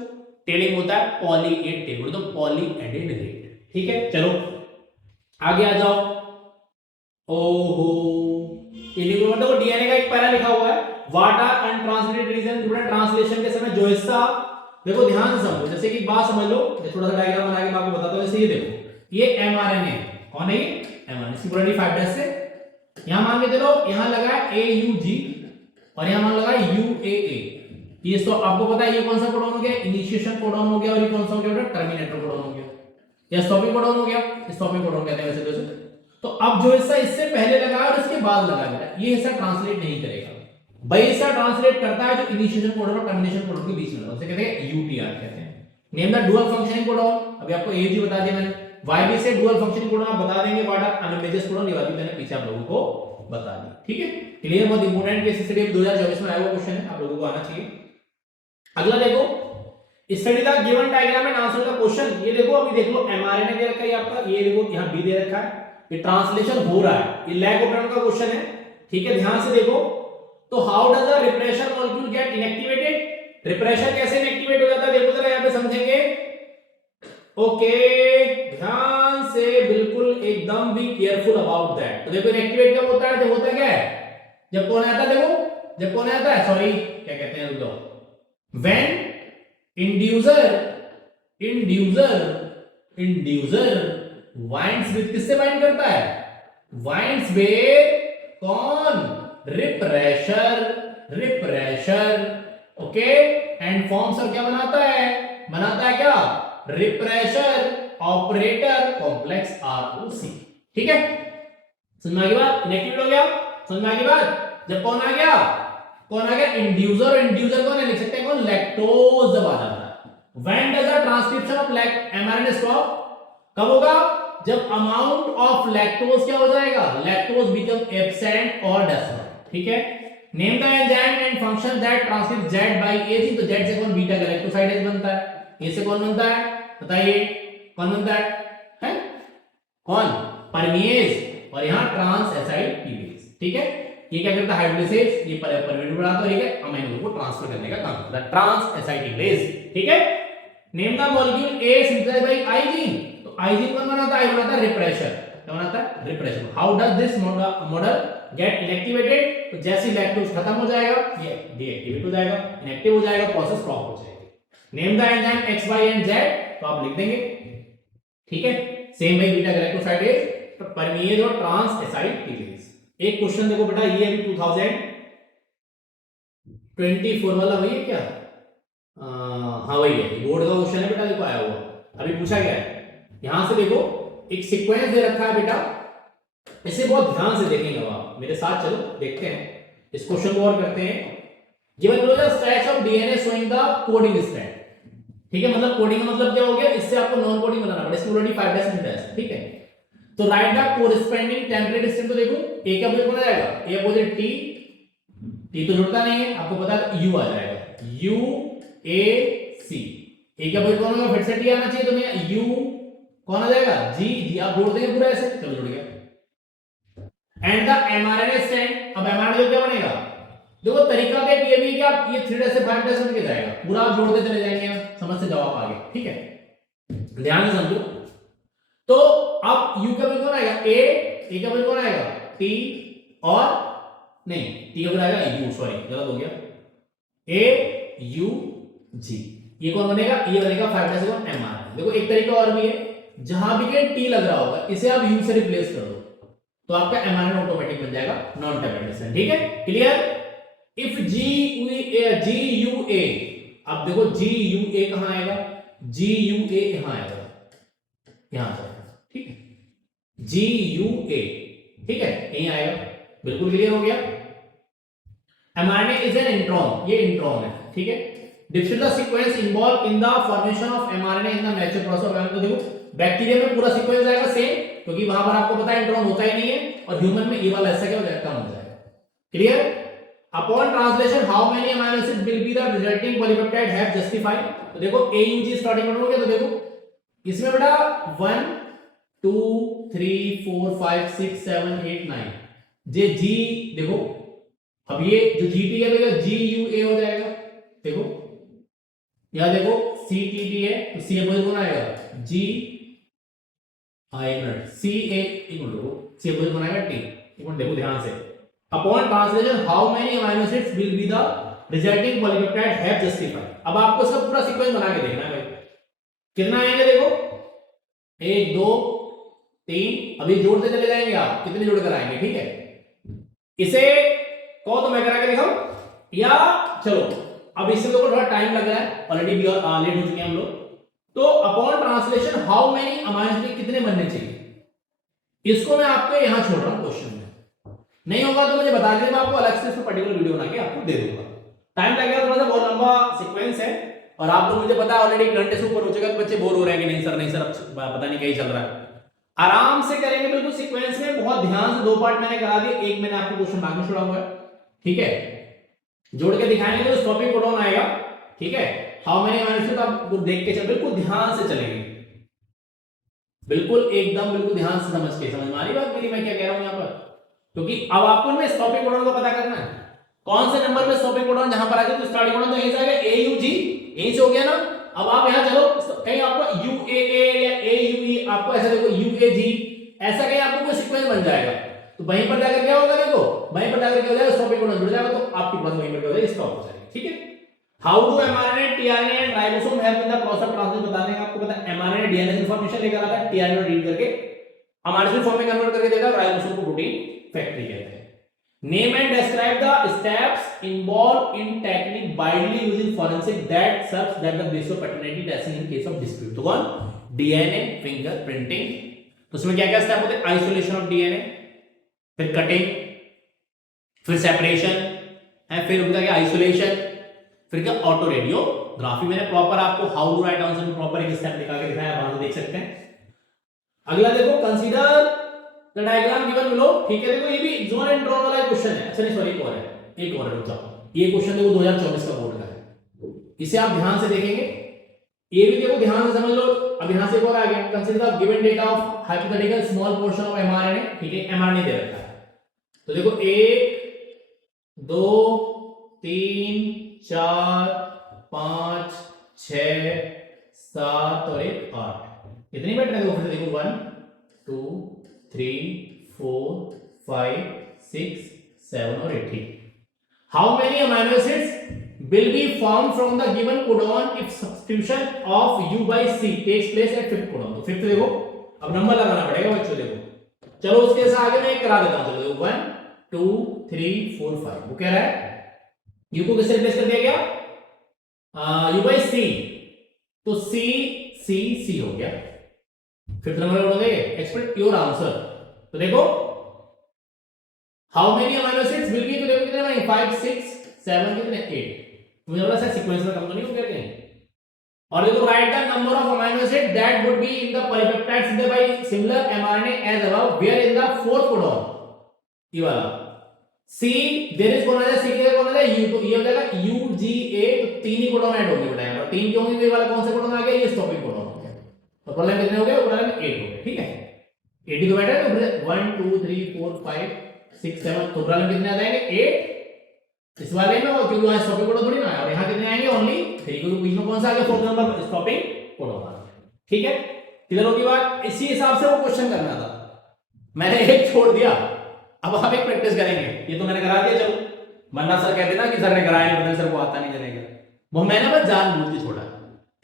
टेलिंग होता है पॉली ए टेल, तो पॉली एडेड रेट, ठीक है। चलो आगे आ जाओ। ओहो, देखो डीएनए का एक पैरा लिखा हुआ है, what are untranslated region, translation के समय जो हिस्सा, देखो ध्यान से समझो, जैसे कि बात समझ लो, थोड़ा सा डायग्राम बना के मैं आपको बताता हूं। जैसे ये देखो, ये एमआरएनए कौन है, ये एमआरएनए, इसकी पोलैरिटी 5' से, यहां मान के चलो, यहां लगा है AUG और यहां मान लगा है UAA। ये तो आपको पता है ये कौन सा कोडॉन हो गया, इनिशिएशन कोडॉन हो गया, और ये कौन सा हो गया, टर्मिनेटर कोडॉन हो गया, या स्टॉपिंग कोडॉन हो गया, स्टॉपिंग कोडॉन कहते हैं वैसे तो। तो अब जो हिस्सा इससे पहले लगा और इसके बाद लगा है, ये हिस्सा ट्रांसलेट नहीं करेगा, वही हिस्सा ट्रांसलेट करता है जो इनिशिएशन कोडॉन और टर्मिनेशन कोडॉन के बीच में लगा, उसे कहते हैं UTR कहते हैं। Name the dual functioning codon, अभी आपको AUG बता दिया मैंने, YB से डुअल फंक्शनिंग कोडॉन आप बता देंगे, व्हाट आर अनमेजर्स कोडॉन, ये वाली मैंने पीछे आप लोगों को बता दी, ठीक है। क्लियर, बहुत इंपॉर्टेंट केस स्टडी 2024 में आया हुआ क्वेश्चन है, आप लोगों को आना चाहिए। अगला देखो, study the given diagram and answer the question. ये देखो, अभी देख लो एमआरएनए दे रखा है आपका, ये देखो यहां बी दे रखा है, ये ट्रांसलेशन हो रहा है, ये लैग ऑपरेंड का क्वेश्चन है, ठीक है। ध्यान से देखो, तो how does the repressor molecule get inactivated, repressor कैसे इनएक्टिवेट हो जाता है, देखो जरा यहां पे समझेंगे। ओके, ध्यान से बिल्कुल एकदम भी केयरफुल अबाउट दैट। तो देखो इनएक्टिवेट कब होता है, जब होता क्या है, जब कौन आता है, देखो जब कौन आता है, सॉरी क्या कहते हैं लोग, व्हेन इंड्यूसर वाइंड्स विद, किससे बाइंड करता है, वाइंड्स विद कौन, रिप्रेशर, ओके, एंड फॉर्म्स और क्या बनाता है क्या, रिप्रेशर ऑपरेटर कॉम्प्लेक्स ROC, ठीक है। समझ में आ गई बात, इनएक्टिवेट हो गया, समझ में आ गई बात। जब कौन आ गया, इंड्यूसर, इंड्यूसर कौन है, लिख सकते हैं कौन, लैक्टोज जब आ जाता है। When does the transcription of mRNA stop, कब होगा, जब अमाउंट ऑफ लैक्टोज क्या हो जाएगा, लैक्टोज बिकम एब्सेंट और डेस्ट्रॉय, ठीक है। Name the enzyme and function that transcript Z by AG, तो Z से कौन, बीटा गैलेक्टोसाइडेज बनता है, A से कौन बनता है, बताइए कौन बनता है? कौन, परमीएज, और यहां ट्रांस एसाइड, ठीक है। ये क्या करता है, हाइड्रोलिसिस, ये परमीएज बढ़ाता है, ठीक है, अमीनो को ट्रांसफर करने का काम करता है, ट्रांस एसाइड, ठीक है। Name the molecule A synthesized by i gene, तो आइजीन कौन बनाता है, बनाता है रिप्रेशर, क्या बनाता है, repressor. How does this model get inactivated, तो जैसे लैक्टोज खत्म हो जाएगा, ये डीएक्टिवेट हो जाएगा, इनएक्टिव हो जाएगा, प्रोसेस स्टॉप हो जाएगी। Name the enzyme X, Y and Z, तो आप लिख देंगे, ठीक है। सेम भाई बीटा गैलेक्टोसाइडेज, तो परमीएज और ट्रांस एसाइड। एक क्वेश्चन देखो बेटा, ये अभी 2024 वाला वही है क्या, हाँ वही है, बोर्ड का क्वेश्चन है बेटा, देखो आया हुआ, अभी पूछा गया है। यहां से देखो एक सीक्वेंस दे रखा है बेटा, इसे बहुत ध्यान से देखेंगे आप मेरे साथ, चलो देखते हैं इस क्वेश्चन को और करते हैं। Given below the stretch of DNA showing the coding strand, ठीक है, मतलब कोडिंग का मतलब क्या हो गया, इससे आपको नॉन कोडिंग बनाना पड़ेगा, इसकी ऑलरेडी 5' ठीक है। तो राइट द कोरिस्पोंडिंग टेम्पलेट स्ट्रिंग, तो देखो ए का अपोजिट कौन आ जाएगा, ए अपोजिट टी तो जुड़ता नहीं है, आपको पता है यू आ जाएगा, यू ए सी, ए का अपोजिट कौन होगा, फिर से टी आना चाहिए, तो मैं यू कौन आ जाएगा, जी, आप जोड़ देंगे पूरा ऐसे, चलो जुड़ गया। एंड द एमआरएनए स्ट्रैंड, अब एमआरएनए क्या बनेगा, देखो तरीका क्या ये भी कि आप ये 3' से 5' बन के जाएगा, पूरा आप जोड़ते चले जाएंगे, समझ से जवाब आ गया, ठीक है। ध्यान से समझो, तो अब यू का भी कौन आएगा, ए का भी कौन आएगा, टी, और नहीं टी का भी आएगा यू, सॉरी गलत हो गया, ए यू जी, ये कौन बनेगा, ये बनेगा 5' से एमआरएनए। देखो एक तरीका और भी है, जहां भी के टी लग रहा होगा इसे आप यू से रिप्लेस कर दो, तो आपका एमआरएनए ऑटोमेटिक बन जाएगा, नॉन टेम्पलेट, ठीक है, clear. If ji U A, अब देखो जी यू ए कहां आएगा, जी यू ए यहां आएगा, यहां जाएगा, ठीक है, जी यू ए, ठीक है, यहीं आएगा, बिल्कुल क्लियर हो गया। mRNA इज एन इंट्रॉन, ये इंट्रॉन है, ठीक है। Describe the sequence involve in the formation of mRNA in the mature process of, तो देखो बैक्टीरिया में पूरा सीक्वेंस आएगा सेम, क्योंकि वहां पर आपको पता है इंट्रॉन होता ही नहीं है, और ह्यूमन में ये वाला ऐसा क्या हो जाएगा, कम हो जाएगा, clear. Upon translation how many amino acid will be the resulting polypeptide have justified, तो देखो AUG स्टार्टिंग में हो गया, तो देखो इसमें बेटा 1 2 3 4 5 6 7 8 9 जे जी, देखो अब ये जो GT है देखो GUA हो जाएगा, देखो यहां देखो CTT है तो C कौन आएगा, G मिनट C A, एक मिनट C कौन आएगा T, एक मिनट देखो ध्यान से। Upon translation how many amino acids will be the resulting polypeptide have justified, अब आपको इसका पूरा सीक्वेंस बना के देखना है भाई, कितना आएंगे देखो 1 2 3, अभी जोड़ते चले जाएंगे, आप कितने जोड़ कर आएंगे, ठीक है। इसे कहो तो मैं करा के दिखाऊं, या चलो अब इससे तो थोड़ा टाइम लग रहा है, ऑलरेडी लेट हो चुके हैं हम लोग, तो upon translation how many amino acid कितने बनने चाहिए, इसको मैं आपको यहां छोड़ रहा हूं क्वेश्चन में, नहीं होगा तो मुझे बता दीजिए, मैं आपको अलग से इसको पर्टिकुलर वीडियो बना के आपको दे दूंगा, टाइम लगेगा थोड़ा सा, बहुत लंबा सीक्वेंस है, और आप लोग मुझे पता है ऑलरेडी घंटे से ऊपर हो चुका है, तो बच्चे बोर हो रहे हैं कि नहीं सर अब पता नहीं क्या चल रहा है, आराम से करेंगे बिल्कुल सीक्वेंस में, बहुत ध्यान से, 2 पार्ट मैंने करा दिए, एक मैंने आपको क्वेश्चन मार्क में छोड़ा हुआ है, ठीक है, जोड़ के दिखाएंगे तो टॉपिक कोड ऑन आएगा, ठीक है। हाउ मेनी अमीनो एसिड आप देख के चल, बिल्कुल ध्यान से चलेंगे, बिल्कुल एकदम बिल्कुल ध्यान से समझ के, समझ में आ रही बात मेरी, मैं क्या कह रहा हूं यहां पर, क्योंकि अब आपको इनमें टॉपिक कोड को पता करना है, कौन से नंबर पे टॉपिक कोड ऑन जहां पर आ जाए, तो स्टार्टिंग कोड तो यहीं से आएगा AUG, यहीं से हो गया ना। अब आप यहां चलो, कहीं आपको UAA या AUE, आपको ऐसा देखो UAG, ऐसा कहीं आपको कोई सीक्वेंस बन जाएगा, तो वहीं पर जाकर क्या होगा, देखो वहीं पर जाकर क्या हो जाएगा, टॉपिक कोड जुड़ जाएगा, तो आपकी बात वहीं पर हो जाएगी, स्टॉप हो जाएगी, ठीक है। How do mRNA tRNA and ribosome help in the process of translation, बता देंगे आपको, पता है mRNA DNA इंफॉर्मेशन लेकर आता है, tRNA रीड करके अमीनो एसिड फॉर्म में कन्वर्ट करके देगा, राइबोसोम को प्रोटीन फैक्ट्री कहते हैं। Name and describe the steps involved in technique widely used in forensic that serves that the base of paternity testing in case of dispute, तो कौन, DNA fingerprinting, तो उसमें क्या क्या स्टेप होते हैं, आइसोलेशन ऑफ DNA, फिर कटिंग, फिर सेपरेशन है, फिर उनका क्या आइसोलेशन, फिर क्या ऑटो रेडियोग्राफी, मैंने प्रॉपर आपको हाउ टू राइट डाउन से प्रॉपर एक स्टेप लिखा के दिखाया, वहां से देख सकते हैं। अगला देखो consider the diagram given below, ठीक है, देखो ये भी जोन एंड ड्रॉन वाला क्वेश्चन है, अच्छा नहीं सॉरी एक और है, रुक जाओ, ये क्वेश्चन देखो 2024 का बोर्ड का है, इसे आप ध्यान से देखेंगे, ये भी देखो ध्यान से समझ लो। अब यहां से एक और आ गया, consider the given data of hypothetical small portion of mRNA, ठीक है, mRNA दे रखा है, तो देखो 1 2 3 4 5 6 7 और 1 8, कितनी बैठ रहे हो, फिर देखो 1 2 3 4 5 6 7 और 8, how many amino acids will be formed from the given codon if substitution of U by C takes place at fifth codon, तो फिफ्थ देखो, अब नंबर लगाना पड़ेगा बच्चों, देखो चलो उसके साथ आगे मैं एक करा देता हूं, चलो 1 2 3 4 5, वो कह रहा है U को किससे रिप्लेस कर दिया गया, U by C, तो C C C हो गया, फिफ्थ नंबर बोल देंगे, एक्सपेक्ट योर आंसर, तो देखो how many amino acids will be, तो देखो कितने बनेंगे 5 6 7 कितने 8, मुझे लगा सर सीक्वेंस में कम तो नहीं हो गया कहीं, और देखो write the number of amino acid that would be in the polypeptide synthesised by similar mRNA as above, where in the fourth codon, ये वाला C देयर इज कौन है, C के कौन है U, तो ये हो जाएगा UGA, तो तीन ही कोडॉन ऐड होंगे बेटा, यहाँ पर तीन क्यों होंगे, ये वाला कौन सा कोडॉन आ गया, ये स्टॉपिंग कोडॉन हो गया, तो प्रॉब्लम कितने हो गए, प्रॉब्लम 8 हो गए, ठीक है, 80 को बैठा है, तो 1 2 3 4 5 6 7, तो प्रॉब्लम कितने आ जाएंगे 8 इस वाले में, और क्योंकि वहां स्टॉपिंग कोडॉन थोड़ी ना है, और यहां कितने आएंगे ओनली 3, क्योंकि बीच में कौन सा आ गया, फोर्थ नंबर स्टॉपिंग कोडॉन आ गया, ठीक है, क्लियर होगी बात। इसी हिसाब से वो क्वेश्चन करना था, मैंने एक छोड़ दिया, अब आप एक प्रैक्टिस करेंगे, ये तो मैंने करा दिया, चलो वरना सर कहते ना कि सर ने कराया नहीं, सर को आता नहीं चलेगा, वो मैंने बस जानबूझ के छोड़ा,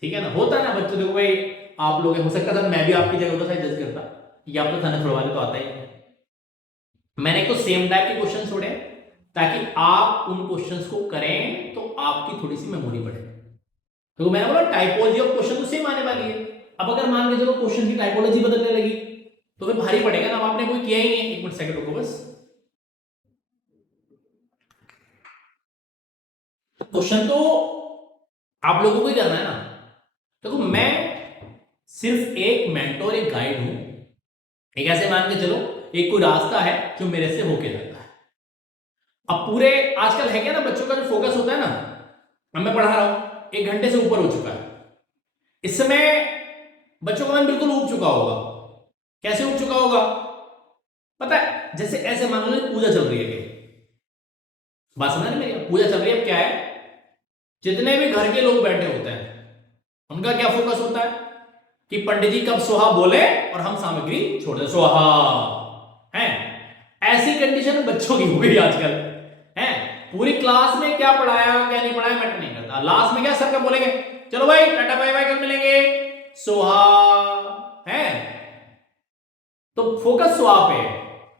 ठीक है ना, होता है ना बच्चों, देखो भाई आप लोग हो सकता था मैं भी आपकी जगह होता शायद जज करता, या आप तो थाने छुड़वाने तो आता ही है, मैंने तो सेम टाइप के क्वेश्चन छोड़े ताकि आप उन क्वेश्चंस को करें तो आपकी थोड़ी सी मेमोरी बढ़े, तो मैंने बोला टाइपोलॉजी ऑफ क्वेश्चन तो सेम आने वाली है। अब अगर मान के चलो क्वेश्चन की टाइपोलॉजी बदलने लगी तो फिर भारी पड़ेगा ना। अब आपने कोई किया ही नहीं है। एक मिनट सेकंड रुको बस। क्वेश्चन तो आप लोगों को ही करना है ना। देखो मैं सिर्फ एक मेंटोर, एक गाइड हूं। एक ऐसे मान के चलो एक कोई रास्ता है जो मेरे से होके जाता है। अब पूरे आजकल है क्या ना, बच्चों का जो फोकस होता है ना, अब मैं पढ़ा रहा हूं 1 घंटे से ऊपर हो चुका है। इस समय बच्चों का मन बिल्कुल उब चुका होगा। कैसे उब चुका होगा पता है? जैसे ऐसे मान लो पूजा चल रही है कहीं, बात समझ में मेरी? पूजा चल रही है। अब क्या है, जितने भी घर के लोग बैठे होते हैं उनका क्या फोकस होता है कि पंडित जी कब सोहा बोले और हम सामग्री छोड़ दें। सोहा है। ऐसी कंडीशन बच्चों की हो गई आजकल है। पूरी क्लास में क्या पढ़ाया क्या नहीं पढ़ाया मैटर नहीं करता। लास्ट में क्या सर क्या बोलेंगे, चलो भाई टाटा बाय बाय, कल मिलेंगे, सोहा है। तो फोकस सोहा पे है।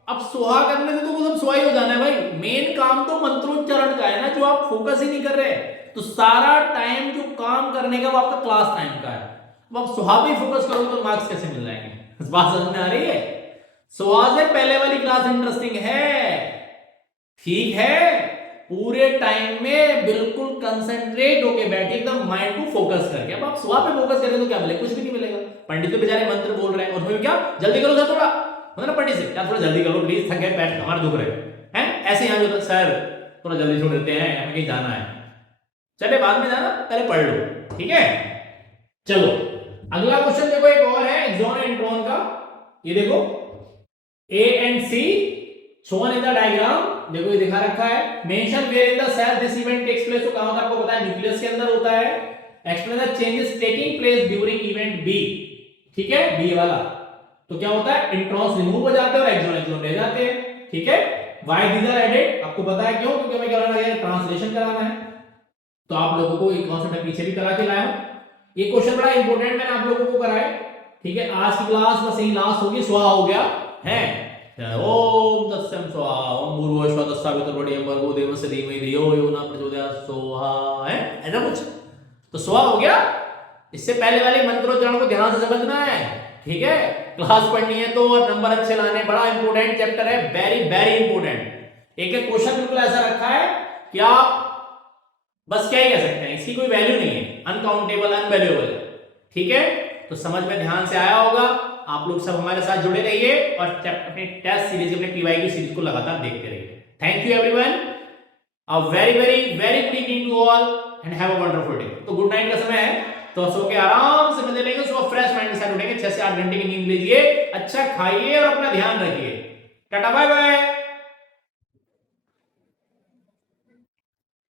अब सोहा करने से तो वो सब सोहा ही हो जाना है भाई। मेन काम तो मंत्रोच्चारण का है ना, जो आप फोकस ही नहीं कर रहे। तो सारा टाइम जो काम करने का वो आपका क्लास टाइम का है। अब आप सोहा पे फोकस करोगे तो मार्क्स कैसे मिल जाएंगे? बात समझ में आ रही है? सोहा से पहले वाली क्लास इंटरेस्टिंग है, ठीक है। पूरे टाइम में बिल्कुल कंसंट्रेट होके बैठे, एकदम माइंड को फोकस करके। अब आप सोहा पे फोकस करें तो क्या मिलेगा? कुछ भी नहीं मिलेगा। पंडित तो बेचारे मंत्र बोल रहे हैं, उसमें क्या जल्दी करो सर, थोड़ा मतलब पंडित से क्या थोड़ा जल्दी करो प्लीज, थक गए, पैर हमारे दुख रहे हैं। ऐसे यहां जो सर थोड़ा जल्दी छोड़ देते हैं, हमें कहीं जाना है। चले बाद में जाना, पहले पढ़ लो, ठीक है। चलो अगला क्वेश्चन देखो, एक और है एक्सॉन एंड इंट्रॉन का। ये देखो A and C shown in the diagram। देखो ये दिखा रखा है। Mention where in the cell this event takes place. तो कहां होता है आपको पता है, न्यूक्लियस के अंदर होता है। Explain the changes taking place during event B, ठीक है, बी वाला। तो क्या होता है, इंट्रॉन्स रिमूव हो जाते हैं और एक्सॉन रह जाते हैं, ठीक है। व्हाई दीज आर एडेड आपको पता है क्यों? क्योंकि हमें क्या कराना है, ट्रांसलेशन कराना है। तो आप लोगों को एक कॉन्सेप्ट पीछे भी करा के लाया हूं। ये क्वेश्चन बड़ा इंपॉर्टेंट मैंने आप लोगों को कराया, ठीक है। आज की क्लास बस यही लास्ट होगी, स्वाहा हो गया है। ओम तत्सम स्वाहा, ओम भूर्भुवः स्वः तत्सवितुर्वरेण्यं भर्गो देवस्य धीमहि धियो यो न प्रचोदयात्, स्वाहा है ऐसा कुछ। तो स्वाहा हो गया। इससे पहले वाले मंत्रोच्चारण को ध्यान से समझना है, ठीक है। क्लास पढ़नी है तो और नंबर अच्छे लाने, बड़ा इंपॉर्टेंट चैप्टर है, वेरी वेरी इंपॉर्टेंट। एक एक क्वेश्चन बिल्कुल ऐसा रखा है कि आप बस क्या ही कह सकते हैं, इसकी कोई वैल्यू नहीं है, अनकाउंटेबल, अनवैल्यूएबल, ठीक है। तो समझ में ध्यान से आया होगा। आप लोग सब हमारे साथ जुड़े रहिए और अपने टेस्ट सीरीज, अपने पीवाई की सीरीज को लगातार देखते रहिए। Thank you everyone, a very very very good evening to all and have a wonderful day. तो गुड नाइट का समय है, तो सो के आराम से मजे लेंगे, सुबह फ्रेश माइंड के साथ उठेंगे। 6 से 8 घंटे की नींद लीजिए, अच्छा खाइए और अपना ध्यान रखिए। Tata bye bye.